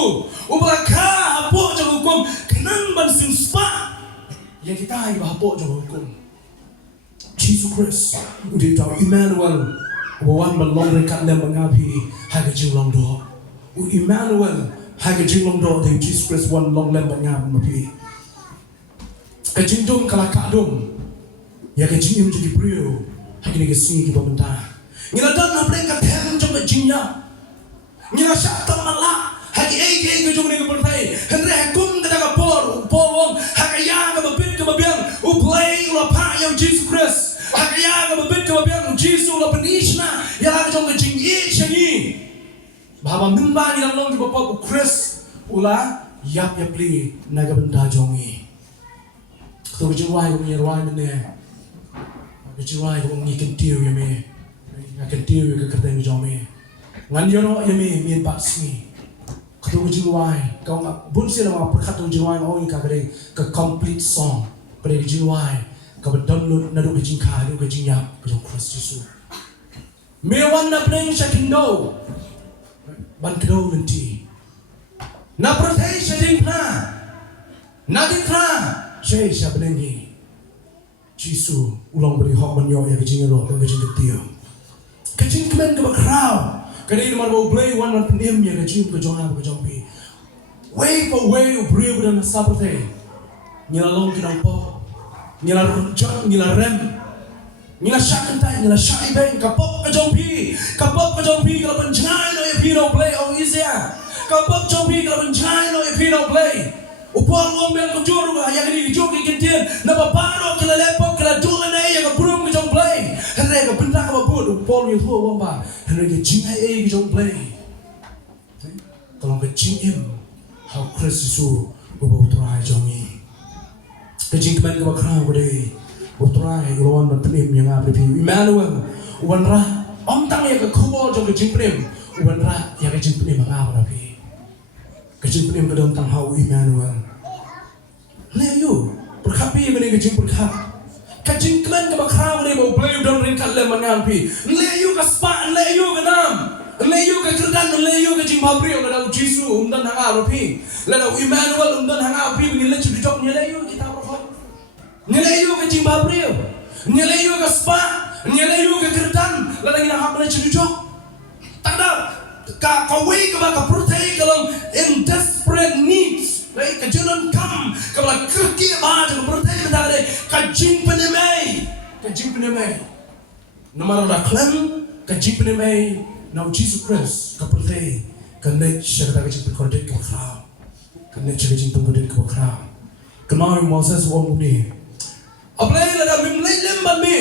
u balaka ha po jong ku kenan ban sim spa ya kita ai ba po jong ku Jesus Christ udah tahu Immanuel Wan belong dekat lem mengapi haga jinglong do. Immanuel haga jinglong do de Jesus Christ wan long lem mengap mapi. Kejindum kalaka dum. Ya kejingim jadi brio. Haga ni kesini kita mentah. Ngila dan na mereka tem jom kejinya. Ngila syata malak. Haga ke jom ni kepertai. Henry hakum kata kapor. Wong haga yang ke babiang. BLEI ulapa yang Jesus Christ. Hakaya ka babit ka babiang Jesus la panishna ya ka jong ka jingyi chani baba minba ni lang long ki bapa ku Chris ula yap li na ka benda jongi to jiwai ko ni rwai ne ka jiwai ko ni kan tiu ya me kan tiu ka ka teng jong me ngan yo no ya me mien pa si to jiwai ka bun se la ma pra to jiwai o ni ka ka complete song ka jiwai kau download nado kejing kado kejing yap kejong Christ Jesus. Mewan na pneng shakindo ban kdo nanti. Na perthai shading na. Na dikra shay shabnengi. Jesus ulang beri hak banyo ya kejing ro kejing ketio. Kejing kemen ke bakrau. Kadai nomor BLEI wan penem ya kejing kejong apa kejong pi. Way for way beri beran saperthai. Nyalalong kinang po. Nila runjang, nila rem, nila syakentai, nila syaibai, kapop ke jompi kalau penjai no ya pino BLEI oh izia, kapop jompi kalau penjai no ya pino BLEI, upol wong mel kujuru ga yang ini joki kintin, napa paro kala lepok kala dula na ya kapurung ke jom BLEI, henry ka benda ka bud, upol yu tuwa wong ba, henry ka jingai ke jom BLEI, kalau ke jingim, how Christ Yesus ubauturai jongi. Kejing kemen ke bakrau kode utrai lawan berpenim yang apa pi Immanuel wan ra om tang ya ke kubol jong kejing penim wan ra ya kejing penim apa pi kejing penim ke tang hau Immanuel le yu berkapi meni kejing berkap kejing kemen ke bakrau kode mau BLEI don ringkat le mangan pi le yu ke spa le yu ke nam le yu ke kerdan le yu ke jing babrio ke dau Jesus dan hanga pi le dau Immanuel dan hanga pi ngin le cudok ni le yu kita Nyelayu ke Zimbabwe, nyelayu ke Spa, nyelayu ke Kertan, lalu kita hamil cedujok. Tak ada, kawai ke baka protein kalau in desperate needs, right? Kejunan kam, kalau kerja baca protein tak ada, kajing penemai, nomor dah klan, kajing penemai, now Jesus Christ, ke protein, kena syarikat kajing berkodet ke bakal, kena kajing berkodet ke bakal. Kenal Moses wong ni. BLEI lada BLEI lemban mi,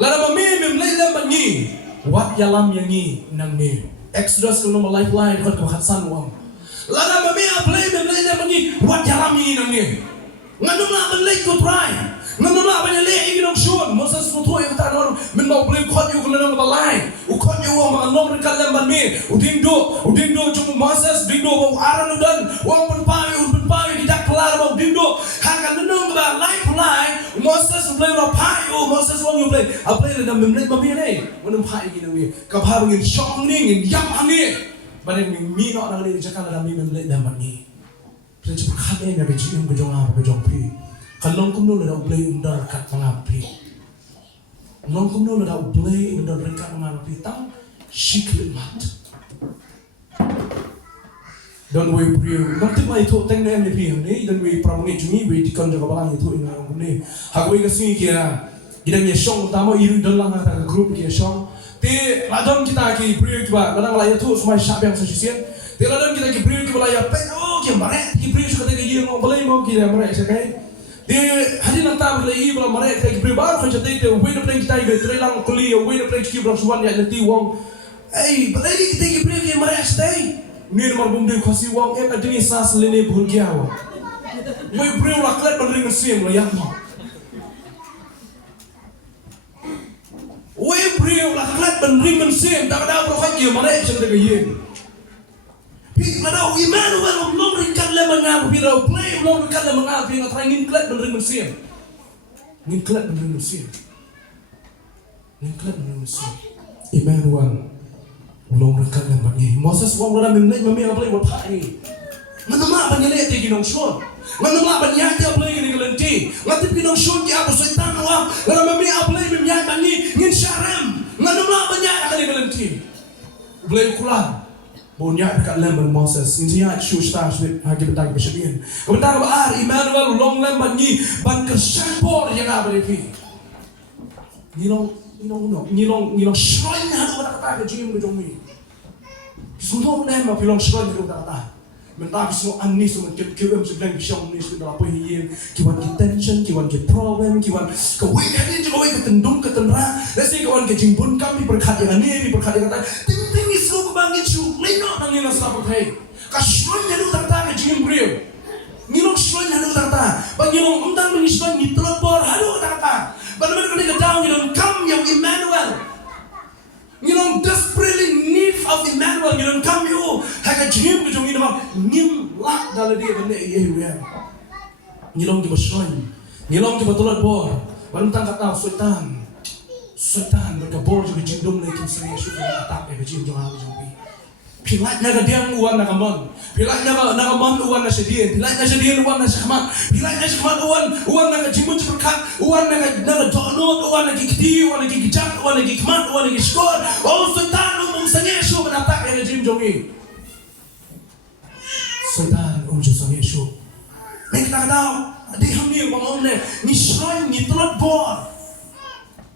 lada BLEI lemban ni, wat yalam yang ni nang ni. Exodus kalau nama lifeline kot kebaksan wang. Lada BLEI lemban ni, wat yalam ni nang ni. Nganu lah BLEI kot rai, nganu lah banyak leh ingin orang Moses mutu yang kata orang menbau BLEI kot you kalau nama balai, ukot you wang makan nom rekat lemban mi, udingdo cuma Moses dingdo bau aran udan, wang berpai tidak kelar bau dingdo, hakan nenung kebar lifeline. Moses BLEI orang pai, Moses wang you BLEI le dalam BLEI babi ni, mana pai gini ni, kapal ingin shock ni, ingin yap ni, badan mi nak orang ni cakap dalam BLEI dalam ni, saya cepat kata ni ada jiim kejong apa kejong pi, kalau kumno le dah BLEI undar kat mengapi, kalau kumno le dah BLEI undar kat mengapi, tang shiklit mat. Dan we pray, nanti mai tu tengah ni pihak ni, dan we pramugi jungi we dikon jaga balang itu ina ni. Hak we kasi kia, kita ni song, tamo iru dalang ada grup kia song, Ti ladon kita ki beri kita kadang lah itu semua siapa yang sosial. Ti ladon kita ki beri kita lah ya oh ki mare ki beri kita ki yang boleh mau ki mare sekai. Ti hari nak tahu BLEI bela mare ki beri baru kerja ti we na plan kita ki trelang kuliah we na plan ki bela suan ya nanti wong. BLEI kita ki beri ki mare stay. Ni nomor bumbu khasi wong adini sas lene bhul gya wa. We beri la klat bandring sim la yang mo. We beri la klat bandring sim tak ada profit ki mare chen de ye. Pi mana Immanuel long ringkat le mangap pi ro play long ringkat le mangap pi ngatrai ngin klat bandring sim. Ngin klat bandring sim. Ngin klat bandring sim. Immanuel long ringkat le mangi. Moses wong ora memlek mami apa le wat ni. Manama banyale te ginong shon. Manama banyate aplay ni galenti. Ngatip ginong shon ki apo setan wa. Ngara mami aplay memnyai mangi ngin sharam. Manama banyate ka ni galenti. BLEI kulan. Bonya dekat lem Moses. NGI shu star shit hagi betang besedian. Kebentar ba Immanuel long lem mangi ban kersan por yang apa ni. Nilong shroin hadu kata ke jim ke jomi. Sudah nem ma pilong shroin hadu kata. Mentah semua anis semua kiam sebenarnya kisah anis kita apa yang kiwan ki tension, kiwan ki problem, kiwan kewekan ini juga wekan tendung ketendra. Nasi kiwan ki jimbun kami berkat yang ini berkat yang kata. Ting isu kebangkit su, lino nang ina sahabat hei. Kasuan yang kata ke jim brio. Ngilong suan yang kata. Bagi ngilong undang mengisuan ni telepon hadu kata. Bagaimana kena ketahui ngilong kam yang Immanuel. Ngilong desperately need of Immanuel ngilong kam yo. Haka jim ke jong ina ngim lak dalam dia benda ye ya. Ngilong ki bersuan. Ngilong ki betulat bor. Bantang kata Sultan berkabor juga jindum lagi saya sudah tak ke jim jong aku jong pi. Pilai naga diang uan naga mon. Pilai naga mon uan na sedien. Pilai na sedien uan na sakmat. Pilai na sakmat uan naga jimun seperkat. Uan naga donut. Uan naga kiti. Uan naga kijak. Uan naga kmat. Uan naga skor. Oh Sultan sangye su menatak yang jim jongi. Sultan sangye su. Mereka tahu. Di hamil bang ne. Ni shrine ni telat bor.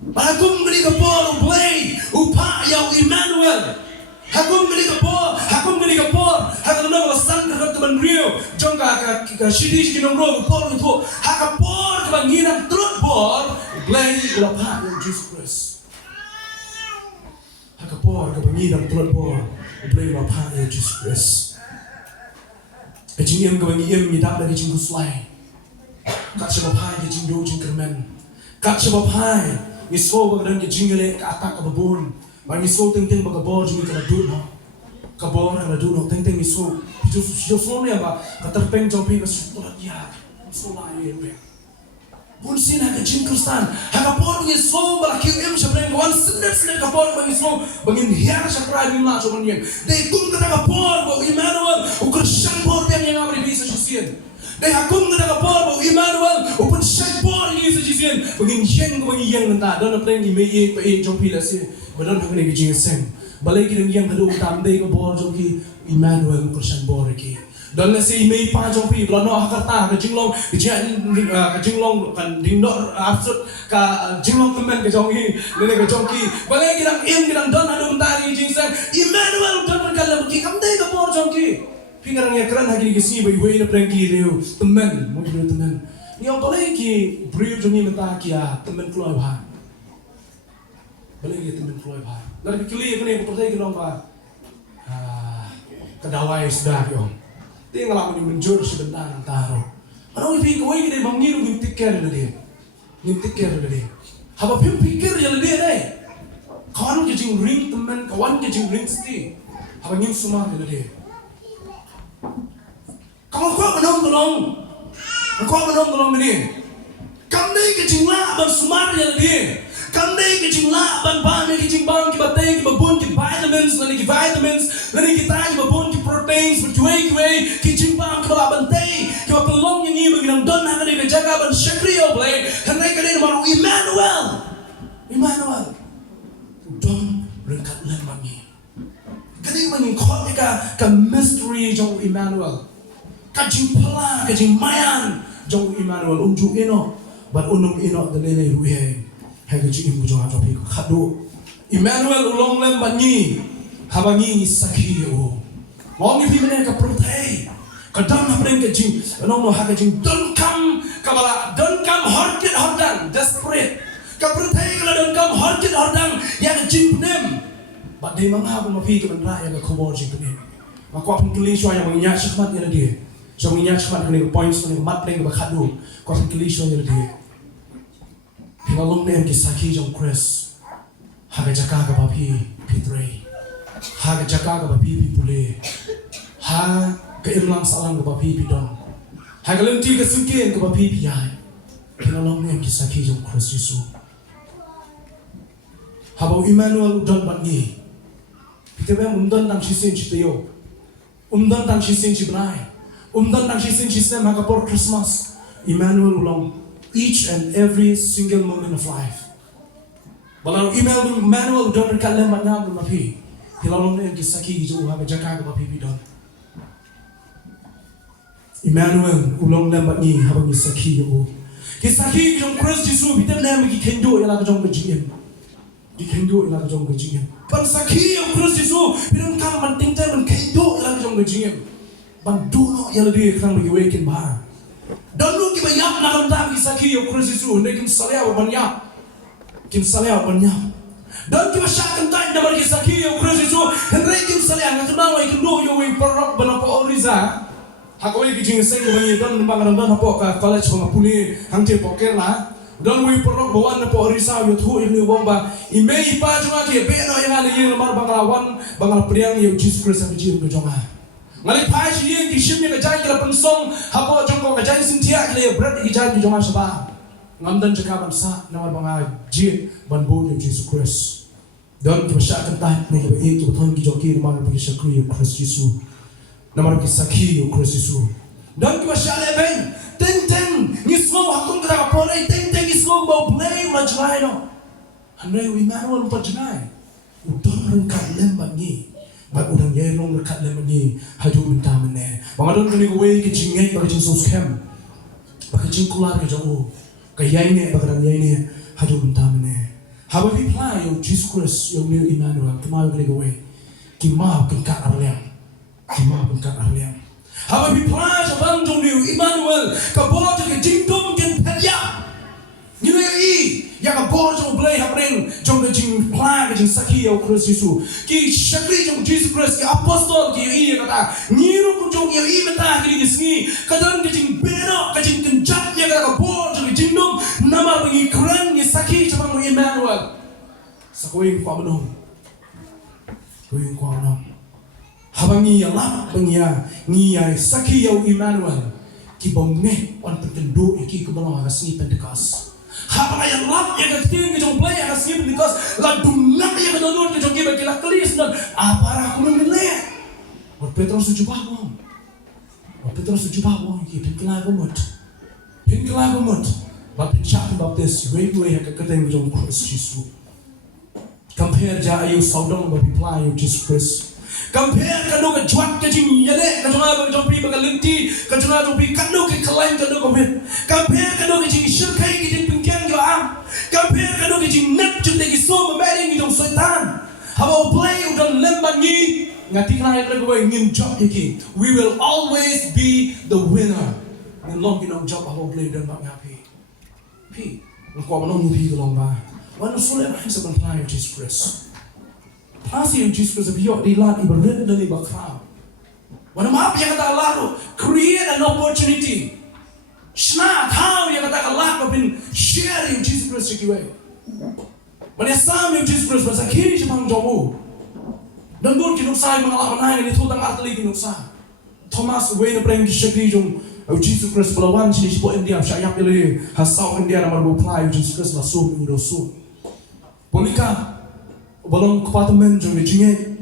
Bagum gini kapor BLEI. Upa yang Immanuel. Hakum gini kapor, hakam nama wasan kerap keban Rio, jangka ke Shidi kinong ro kapor itu, hakapor keban ngiram terus bor, BLEI berapa yang Jesus Christ. Hakapor keban ngiram terus bor, BLEI berapa yang Jesus Christ. Kecingiem keban ngiram ngidak lagi jingkus lain, kat sebab kecing do jingkermen, kat sebab ngiswo bagdan kecingele ke atak kebun. Bagi so ting bagabor jumi kena duduk, kabor kena duduk ting isu, hidup ni apa? Keterpeng jompi kesulitan ya, so lain be. Pun sini hak jingkristan, hak kabor bagi so balaki sebenarnya kawan sendiri kabor bagi so bagi hiar sakrai lima sebenarnya. Dehum kata kabor bagi Immanuel, ukur sambor yang abri bisa susian. Dehum kata kabor bagi Immanuel, ukur sambor yang bisa susian. Bagi yang entah, dan apa yang imei jompi lah sih. Badan hak ni kijing sen. Balai kita yang hadu tamdei ko bor joki Immanuel kursan bor ki. Dan nasi imei pa joki belano hakarta ke jinglong kan dingdor absurd ka jinglong temen ke jongi nene ke jonki. Balai kita don hadu mentari kijing sen. Immanuel don kalam ki kamdei ko bor joki. Pingarang ya keran hagi kisi bai wei na prengki reu temen mo temen. Ni ang balai ki brio jongi menta kia temen keluar bah. BLEI temen keluar bah. Dari kili kene pertai kenong bah. Kedawai sudah yong. Dia ngalamin menjur sebentar antaro. Ano ipi koi kene mangiru ngintik ker dia. Ngintik ker dia. Haba pim pikir ya dia deh. Kawan kejing ring temen, kawan kejing ring sti. Haba ngin suma dia. Kamu kau menong ini. Kamu kejing lah bersumar ya dia. Kandai kecing lah, ban kecing bang, kibatay, kibabun, vitamins, nani kita kibabun, proteins, berjuai, kecing bang, kibabantay, kibapelong yang ini menginang don, hanya dijaga ban syakriyo BLEI, kandai kandai nama Immanuel, don rengkat lembangi, kandai mengikut ka mystery jauh Immanuel, kacing pala, kacing mayan jauh Immanuel, unjuk ino, ban unum ino dalilai ruhe. Hai kecing ibu jangan coba ikut kado, Immanuel ulong lem banyi habangi sakhi o ngong ni pimene ka protei kadang habreng ke jing no ha ke jing don't come horkit hordan desperate ka protei kala don't come horkit hordan ya ke jing nem ba dei mangha bu ma phi ke ban ra ya ka khobor jing nem ma ko pun kli shwa ya mangnya shikmat ya dia so mangnya shikmat ni points ni mat pleng ba khadu ko pun kli shwa ya dia Pilong nem ki sakhi jong Chris haga jaka ka bapi pitre haga jaka ka bapi pipule ha ka imlang salang ka bapi pidon haga lenti ka sungken ka bapi piyai Pilong nem ki sakhi jong Chris Yesu habau Immanuel udon bangi pitebe umdon tang shisen chitayo umdon tang shisen chibnai umdon tang shisen chisem haga por Christmas Immanuel ulong each and every single moment of life. Balang Immanuel don berkalam mana bermapi. Hilalong ni kisaki hijau haga jaka bermapi bidon. Immanuel ulong lembat ni habang kisaki yo. Kisaki jong Chris Yesu bitem nem ki kendo ila jong bejiem. Ki kendo ila jong bejiem. Ban saki jong Chris Yesu bitem kam man tingter man kendo ila jong bejiem. Ban duno ila dia kang bagi wekin bahar. Dan lu kita yap nak hentam kisaki yo Chris Yesu hendak kim salia banyak dan kita syak kentai nama kisaki yo Chris Yesu hendak kim salia nak kenal lagi kendo yo wing perok benapa oriza hakoi kijing seng bangi dan bang dan hapok ka college pengapuli hangte poker lah dan wing perok bawan napa oriza yo thu ini bomba imei pa cuma ke beno yang ada yang lemar banglawan bangal priang yo Jesus Christ abiji ke jonga Ngalai pai yang kishim yang kajai kira pensong hapo jongko kajai sintia kira berat kajai di jongan sabah ngamdan jaka bansa namar banga jin banbo yang Jesus Christ dan kita syak kentai ni kita itu betul kita joki namar bagi syakri Christ Yesus namar bagi sakhi Christ Yesus dan kita syak lebih teng ni semua hakun kita kapolai teng ni semua bau BLEI majlai no handai Immanuel empat jenai udon rengkat lembak ni Bag udang yerong dekat lem ni haju minta mene. Bangadon kini gue ke jingai bagi jing soskem. Bagi jing kular ke jauh. Ke yaine bagi dang yaine haju minta mene. Haba vi play yo Jesus Christ yo new Immanuel kemau kini gue. Kimau kat arliam. Haba vi play jabang jong new Immanuel ka bo ke jing dom ken pelia. Ni yo I ya ka bo jong BLEI hapreng jong ke jing play ke jing sakhi yo Christ Yesu. Ki syakri jong Jesus Christ ki apostol ki I kata ngiru ku jong yo I meta ki sngi kadang ke jing beno ke jing kenjat ya ka bo jong jing dom nama bagi keren ni sakhi jabang Immanuel. Sakoi kwa menong. Habangi yang lama bengia ni ai sakhi yo Immanuel ki bonge on pendendo ki ke belong ha sni Pentecost. Haba yang lap yang keting ke jong BLEI yang sni Pentecost la dumnak yang kedon ke jong ki bagi la kelis dan apa aku memilih. Buat Petrus tujuh bawang ki pingkela gomot. But chat about this way yang keteng ke jong Christ Yesus. Compare ja ayu saudong bagi play yo Jesus Christ. Compare kanu ke juat ke jing yale ke jonga bang jompi bang lenti ke jonga jompi kanu ke klaim kanu ko bet compare kanu ke jing shirkai ke jing pingkang yo am compare kanu ke jing net jing lagi so memering jong setan haba BLEI udang lemban ni ngati kana ya ko ngin job iki we will always be the winner in long ginong job haba BLEI dan bang happy pi ko manong ni pi long ba wan sule ba sa ban play Jesus Christ Pasi yang Jesus Christ biok di lat ibarat dari bakram. Wana maaf yang kata Allah create an opportunity. Shna tahu yang kata Allah kapin share yang Jesus Christ kiwe. Mana sam yang Jesus Christ pasal kiri cuma jomu. Dan gun kinuk sai mengalak menai ni tu tang arteli kinuk sa. Thomas Wayne preng shakri jong Jesus Christ pelawan sini sipo India syak pilih hasau India nama apply Jesus Christ masuk udosu. Polika balong kepatemen jong jinge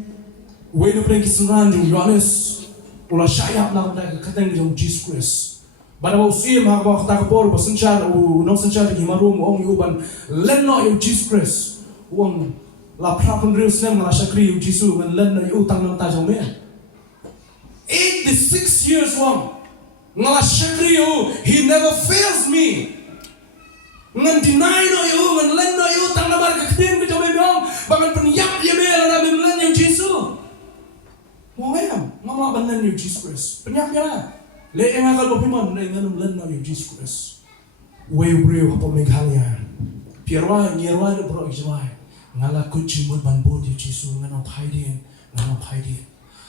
Wayne preng kisungan jong Yohanes ulah syayap nak dah keteng jong Jesus Christ. Pada usia mak bak tak por basencar nong sencar di marum ong yuban lenno yo Jesus Christ. Wong la prapun rius nem la syakri yo Jesus men lenno yo utang nang ta jong me. 86 years wong ngala syakri yo he never fails me. ngan deny no you ngan len no you tang na bar ka khin ka jome biong bangan penyap ye be la be len you Jesus mo ngam ngama ban len you Jesus Christ penyap ya le engal bo pimon na ngan len no you Jesus Christ we brio hapo meghalya pierwa nyerwa no bro ijwai ngala kuchi mo ban bo you Jesus ngan phaidin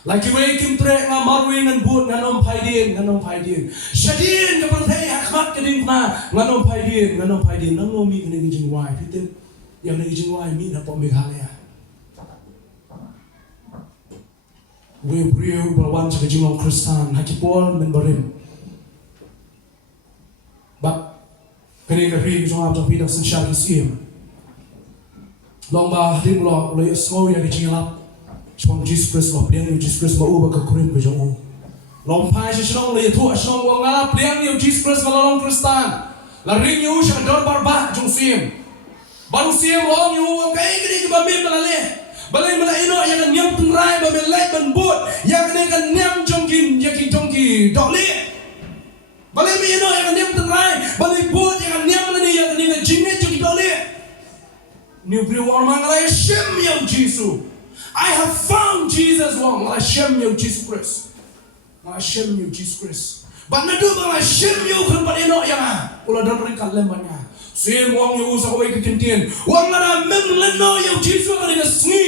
like you wake him tre nga marwing and boot nganom phaidin shadin ka parthai hakmat ka din na nganom phaidin nang mi kene jing wai pitin yang ne jing wai mi na po meghalaya we brio balwan sa jing ong Kristan hakipol men barim ba kene ka ri jong ab jong pidang san sha kisim long ba dim lo le sko ya jing lap Chong Jesus Christ lo pliang you Jesus Christ ba uba ka kurin ba jong long pai si shnong le thu shnong wa ngala pliang you Jesus Christ ba long Kristan la ring you sha dor bar ba jong sim bang sim long you kai kri ba mem la le balai mala ino ya kan nyam tung rai ba me lai ban bot ya kan nyam jong kin ya ki jong ki dok le balai me ino ya kan nyam tung rai balai bot ya kan nyam la ni ya kan ni jing ne jong ki dok le ni bri wa mangala shem you Jesus I have found Jesus wong la shem you Jesus Christ la shem you Jesus Christ but na do la shem you kan pa ino ya ula don ring kan lemban ya sim wong you sa ko ke kintien wong na mem leno you Jesus ka ni sngi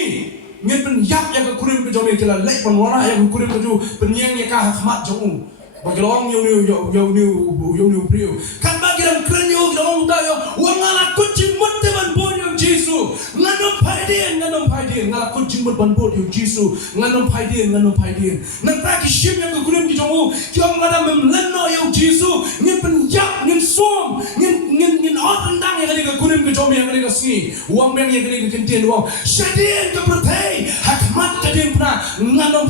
ngin pen yak ya ka kurim ke jome kila lek pan wana ya ka kurim ke ju penyeng ya ka khmat jong bagelong you prio kan bagiram kren you dong ta yo wong na kuchi motte ban bon you Jesus nganom phaidin ngala kuchi mot ban bon you Jesus nganom phaidin nang ta ki shim ya ka kurim ki jong kyong ngada mem leno you Jesus ngin pen yak ngin som ngin otan dang ya ka kurim ke jome ya ka sngi wong beng ya ka kintien wong shadin ka prathai hakmat ka din pra nganom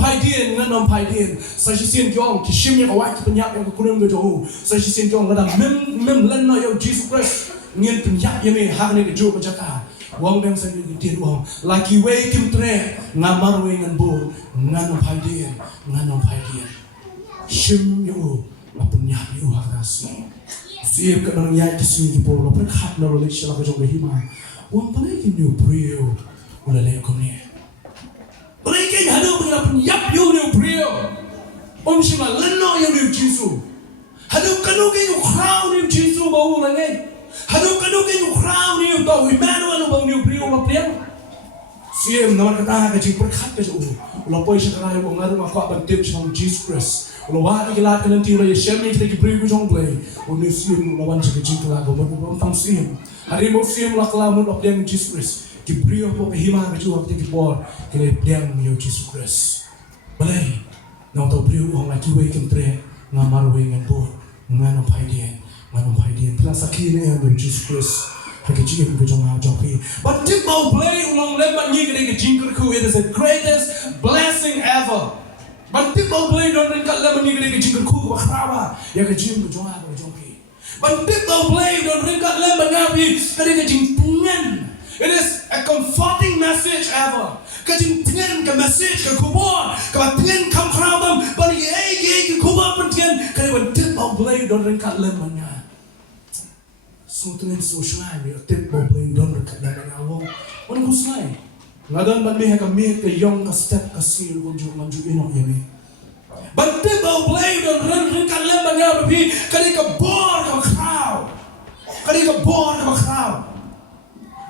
phaidin sa sin kyong ki shim ya wa ki penyap yang kurim ke jong sa sin kyong ngada mem leno you Jesus Christ ngin penyap ya me hak ne ke jo ka jaka wong beng sa ni tin wong like you wake him tre ngamar we ngan bo nganom phaidin shim you la penyap you hak asi siep ka nang yai kisu ki por lo pren khat no le shala ka jong hi ma wong pa ne ki new prio ula le ko ne ula ke hado pa penyap you new prio shima leno you new Jesus hado kanu ke you crown you Jesus ba ula ne hado kanu ke you crown you ba Immanuel ba new prio ba pliang siem na kata ka jing per khat ka jo lo poi sha kana yo ngaru ma kwa ban tip chong Jesus Christ lo wa ki la kan ti lo ye shem ni ki prio jong play o ni siem lo wan cha ka jing la go mo tam siem hari mo siem la kala mo lo pliang Jesus Christ ki prio po hima ka jo ki por ki le pliang yo Jesus Christ balai na to prio ong la ki we kem tre ngamar we ngan bo ngano phaidien pla sakhi ne yo Jesus Christ ke jing ko jong ha jong pi but tip mo play long le man ni ke jing ko it is the greatest blessing ever but tip mo play don ring ka le man ni ke jing ko ba khrawa ya ke jing ko jong ha jong pi but tip mo play don ring ka le man ya pi ke jing tingen it is a comforting message ever ka jing tingen ka message ka kubor ka tingen kam khrawam but ye kubor pen tingen ka le tip mo play don ring ka le man ya so tenen so shlai mi tip mo play don ka da na wong on ko slai ngadan ban mi ha ka mi ka yong ka step ka sil ko ju man ju ino ye mi ban tip mo play don ren ka le man ya bi ka ni ka bor ka khraw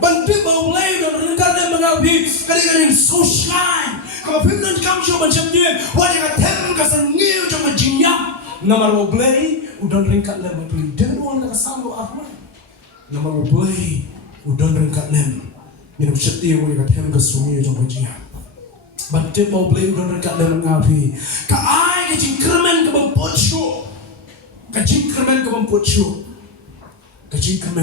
ban tip mo play don ren ka le man ya bi ka ni so shlai ka pim nan kam sho ban cham ni wa ka tem ka san ngiu jo ma jinya namar mo play udon ren ka le man bi den won ka sam lo ahma nama BLEI udon rengkat lem minum setia we kat hem ka sungi jong bajia but tip mo BLEI udon rengkat lem ngapi ka ai ke jing kermen ke bempot shu ka jing kermen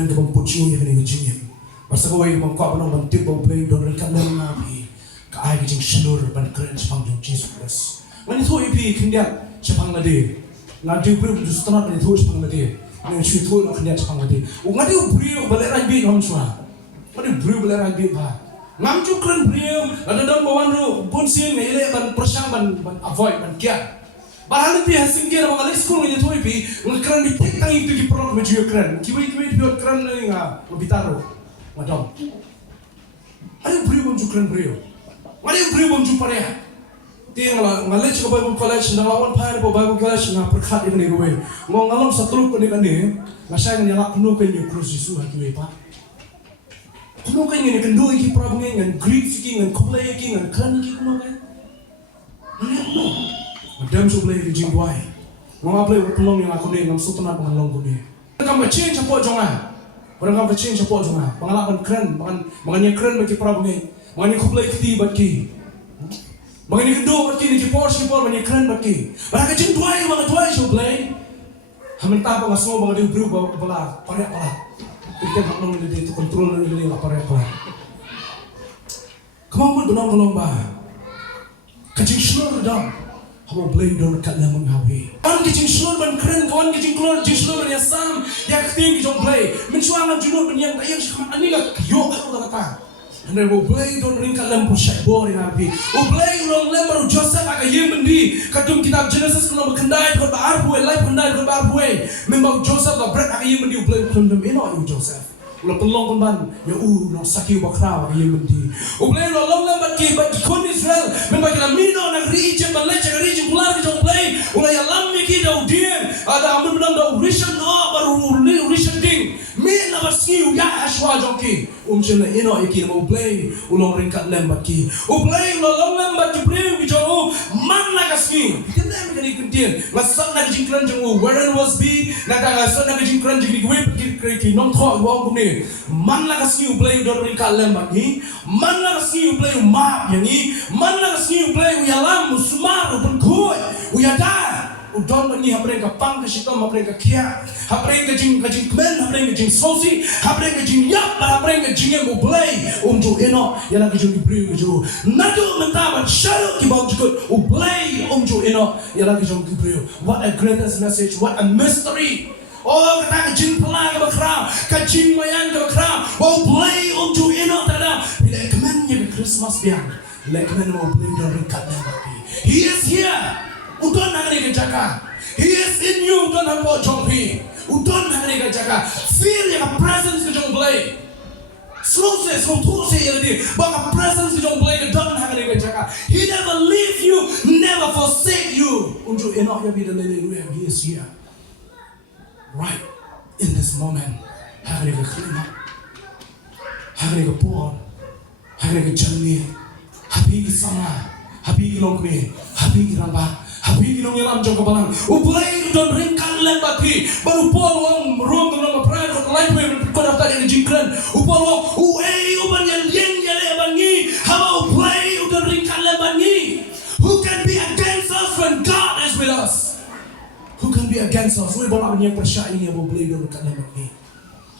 ke bempot shu ya ni jing masa ko we mangko banong ban tip mo BLEI udon rengkat lem ngapi ka ai ke jing shlur ban keren chang jong Jesus Christ mani tho ipi kindia chapang la de ngadi pru du strat ni tho chapang la de ni chui tho lo kindia chapang la de ngadi brio bale rai bi ham chwa ngadi brio bale rai bi ba ngam chu kren brio ada don bawan ru bon sin ngai le ban persang ban avoid ban kia Bahan pi hasingkir mga school ni toy pi ngakran di tek tang itu ki prok meju kran kiwi biot kran ni nga mabitaro madam ayo brio bom kran brio ayo brio bom pare tiang la ngalech ko Bible college na lawan pa po Bible college na perkhat ini ruwe ngong ngalom satuluk ko ni kani ngasay nga ngak kuno kay ni krus Yesu hakiwe pa kuno kay ni kendo iki prab ngan Greek ki ngan koplay ki ngan kran ki kuno kay Madam so play di jingwai. Mga play pelong yang aku ni ngam sutuna pengalong ko ni. Ngam bacin capo jonga. Orang ngam bacin capo jonga. Pengalaman keren, manganya keren bagi prabu ni. Manganya ku play kiti bagi. Manganya kendo bagi ni Porsche ball manganya keren bagi. Barang jingwai mga tuai so play. Hamin tapa ngasmo mga di bru bala pare pala. Kita hak nong di tu kontrol ni la pare pala. Kamu benang belong ba. Kacing slur dam. Habo blame don kat lemon hawi. An kijing slur ban keren kawan kijing klor jing slur ban yasam ya kting kijong play. Mencuangan junur ban yang ayang sikam ani la yo aku kata. Ande bo blame don ring kat lem pushai bor in hawi. O blame long lem baru Joseph aka yem bendi katum kitab Genesis kuno berkendai ko ba arbuai life kendai ko ba arbuai. Membau Joseph la bread aka yem bendi o blame kuno ino you Joseph. Ulah pelong kan ya no sakiu bakra aka yem bendi. O blame lo long lem bat kon Israel membau kita mino na region ban leche region pular kijong play ulah ya lam ki dau dien ada ambil benang dau Richard no baru Richard ding min na basiu ya ashwa jongki chena ino iki mo play ulong ringkat lembat ki o play lo long lembat ki play ki jo man na kasking kita nem kani kentien masak na jingkran jong where was be na da sa na jingkran jing ki web ki nong tho wong ni man na kasking play do ringkat lembat ni man na kasking play map yani man na kasking play ya lam musmar pun koi uyada udon ni habre ka pang ka shitom habre ka kia habre ka jing kmen habre ka jing sosi habre ka jing yap habre ka jing mo play jo eno yana ka jing bri jo nado menta ba shadow ki bang jo o play jo eno yana ka jing bri what a greatest message what a mystery oh kata ka jing pala ka bakra ka jing mayan ka bakra o play jo eno tada bila kmen ni Christmas biang like men mo play do ringkat na he is here udon hari kejaga. He is in you. Udon hampo jongpi. Udon hari kejaga. Feel yang presence kejong play. Slow those yang di. Baka presence kejong play udon hari kejaga. He never leave you, never forsake you. Unjuk enok ya bila lele he is here. Right in this moment. Hari kelima. Hari kepon. Hari kejani. Happy sama. Happy kilongkwe. Happy kiramba. Habi nong yalam jong kabalang. Uplay don ringkan lembati. Baru pol wong ruang dengan peran kau lain pun kau daftar yang jingkran. Upol wong uban yang yale bangi. Haba uplay don ringkan lembati. Who can be against us when God is with us? Who can be against us? Woi bola yang percaya ini yang uplay don ringkan lembati.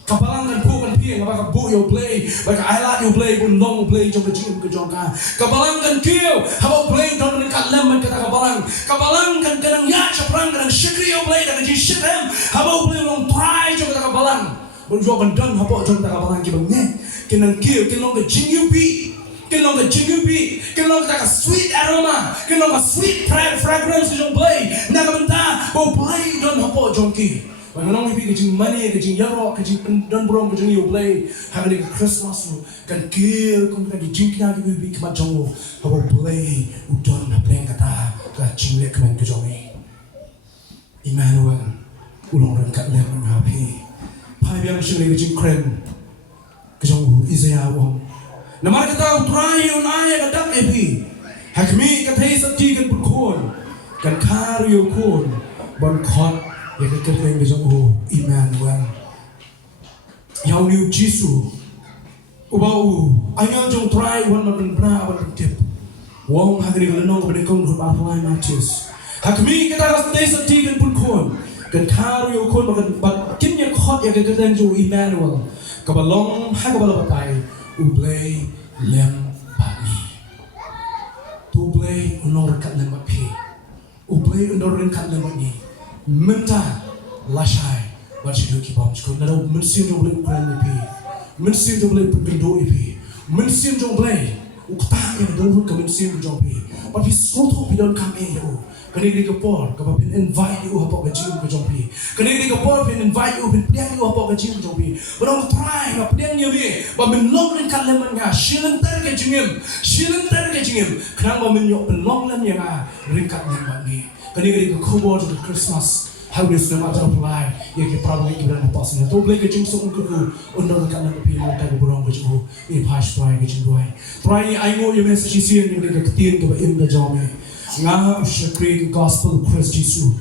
Kabalang kan pu kan piang apa bu yo play, baka ailat yo play pun long play jong kejing ke jong ka. Kabalang kan kieu, haba play don ringkat lem kata kabalang. Kabalang kan kadang ya caprang kadang syekri yo play dan kejing syekhem, haba play long try jong kata kabalang. Bonjo bandang haba jong kata kabalang ki bang ne. Kinang kieu kin long kejing yo pi. Kin long kejing yo pi. Kin long kata sweet aroma, kin long sweet fragrance jong play. Na kabenta bo play don haba jong ki. Mengenang ipi kejing mani, kejing yarok, kejing dan burung kejing you play. Hari ni Christmas lu kan kill, kau kan kejing kena ipi kemat jongo. Kau play udon play kata kejing lek kemen kejong ni. Immanuel ulong rengkat lek mengapi. Pai biang sini kejing keren kejong Isaiah wong. Nama kata utrai unai kadak ipi. Hakmi kata isati kan berkon kan karyo kon bon kon. Ya kita yang bisa Immanuel. Yang new Jisu. Ubau ayang jong try one man bra one tip. Wong hari lenong kepada kong rumah mulai matches. Hakmi kita ras desa tiga pun kon. Kan karyo kon bagan kimnya khot ya kita yang jong Immanuel. Kabalong hagabala batay. Ublay lem bani. Tublay unor kat lem bapi. Ublay unor kat lem bani. Menta lashai baca ki bom skon na mensim jong boleh ukuran ipi mensim jong boleh pendo ipi mensim jong boleh ukta yang dulu kami sim jompi tapi soto pidon kami yo kani ri kapor ka pin invite you hapo ka jim ka jompi kani ri kapor pin invite you pin piang you hapo ka jim ka jompi barang try ka piang you bi ba min long len kan leman nga shilen tar ka jingim kang ba min yo pin long len ya nga ri kat ni ba ni kani ri ka kobo to Christmas how this no matter apply ya ki problem ki ran pas na to blek jing so ku under ka na pi mo ka burong ko ju ni pas try ki jing doi try ai ngo you message si ni ka tin ka ba in da jome nga shakri gospel Christ Jesus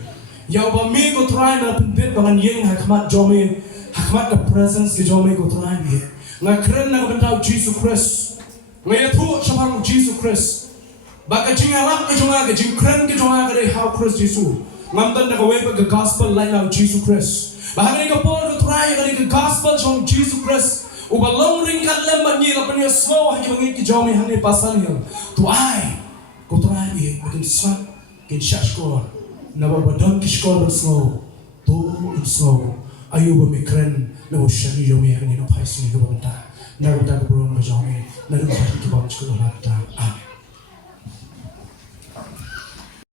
ya ba mi ko try na pin bit bangan yeng hakmat jome hakmat ka presence ki jome ko try ni nga kren na ka Jesus Christ nga ya thu shamang Jesus Christ ba ka jing alak ka jonga ka jing kren ki jonga ka how Christ Jesus ngamtan na kaway pag gospel line of Jesus Christ. Bahagi ka po ka try ka gospel from Jesus Christ. Ubalong ring kan lemban ni lapan niya slow hagi mangit ki jome hangi pasan niya. Tuay ko try ni makin swat kin shashkor. Nababadon ki shkor slow. To slow. Ayo ba mikren na mo shani jome hangi no pais ni ka banta. Nagta ko burong jome. Nagta ki bang chko lata. Amen.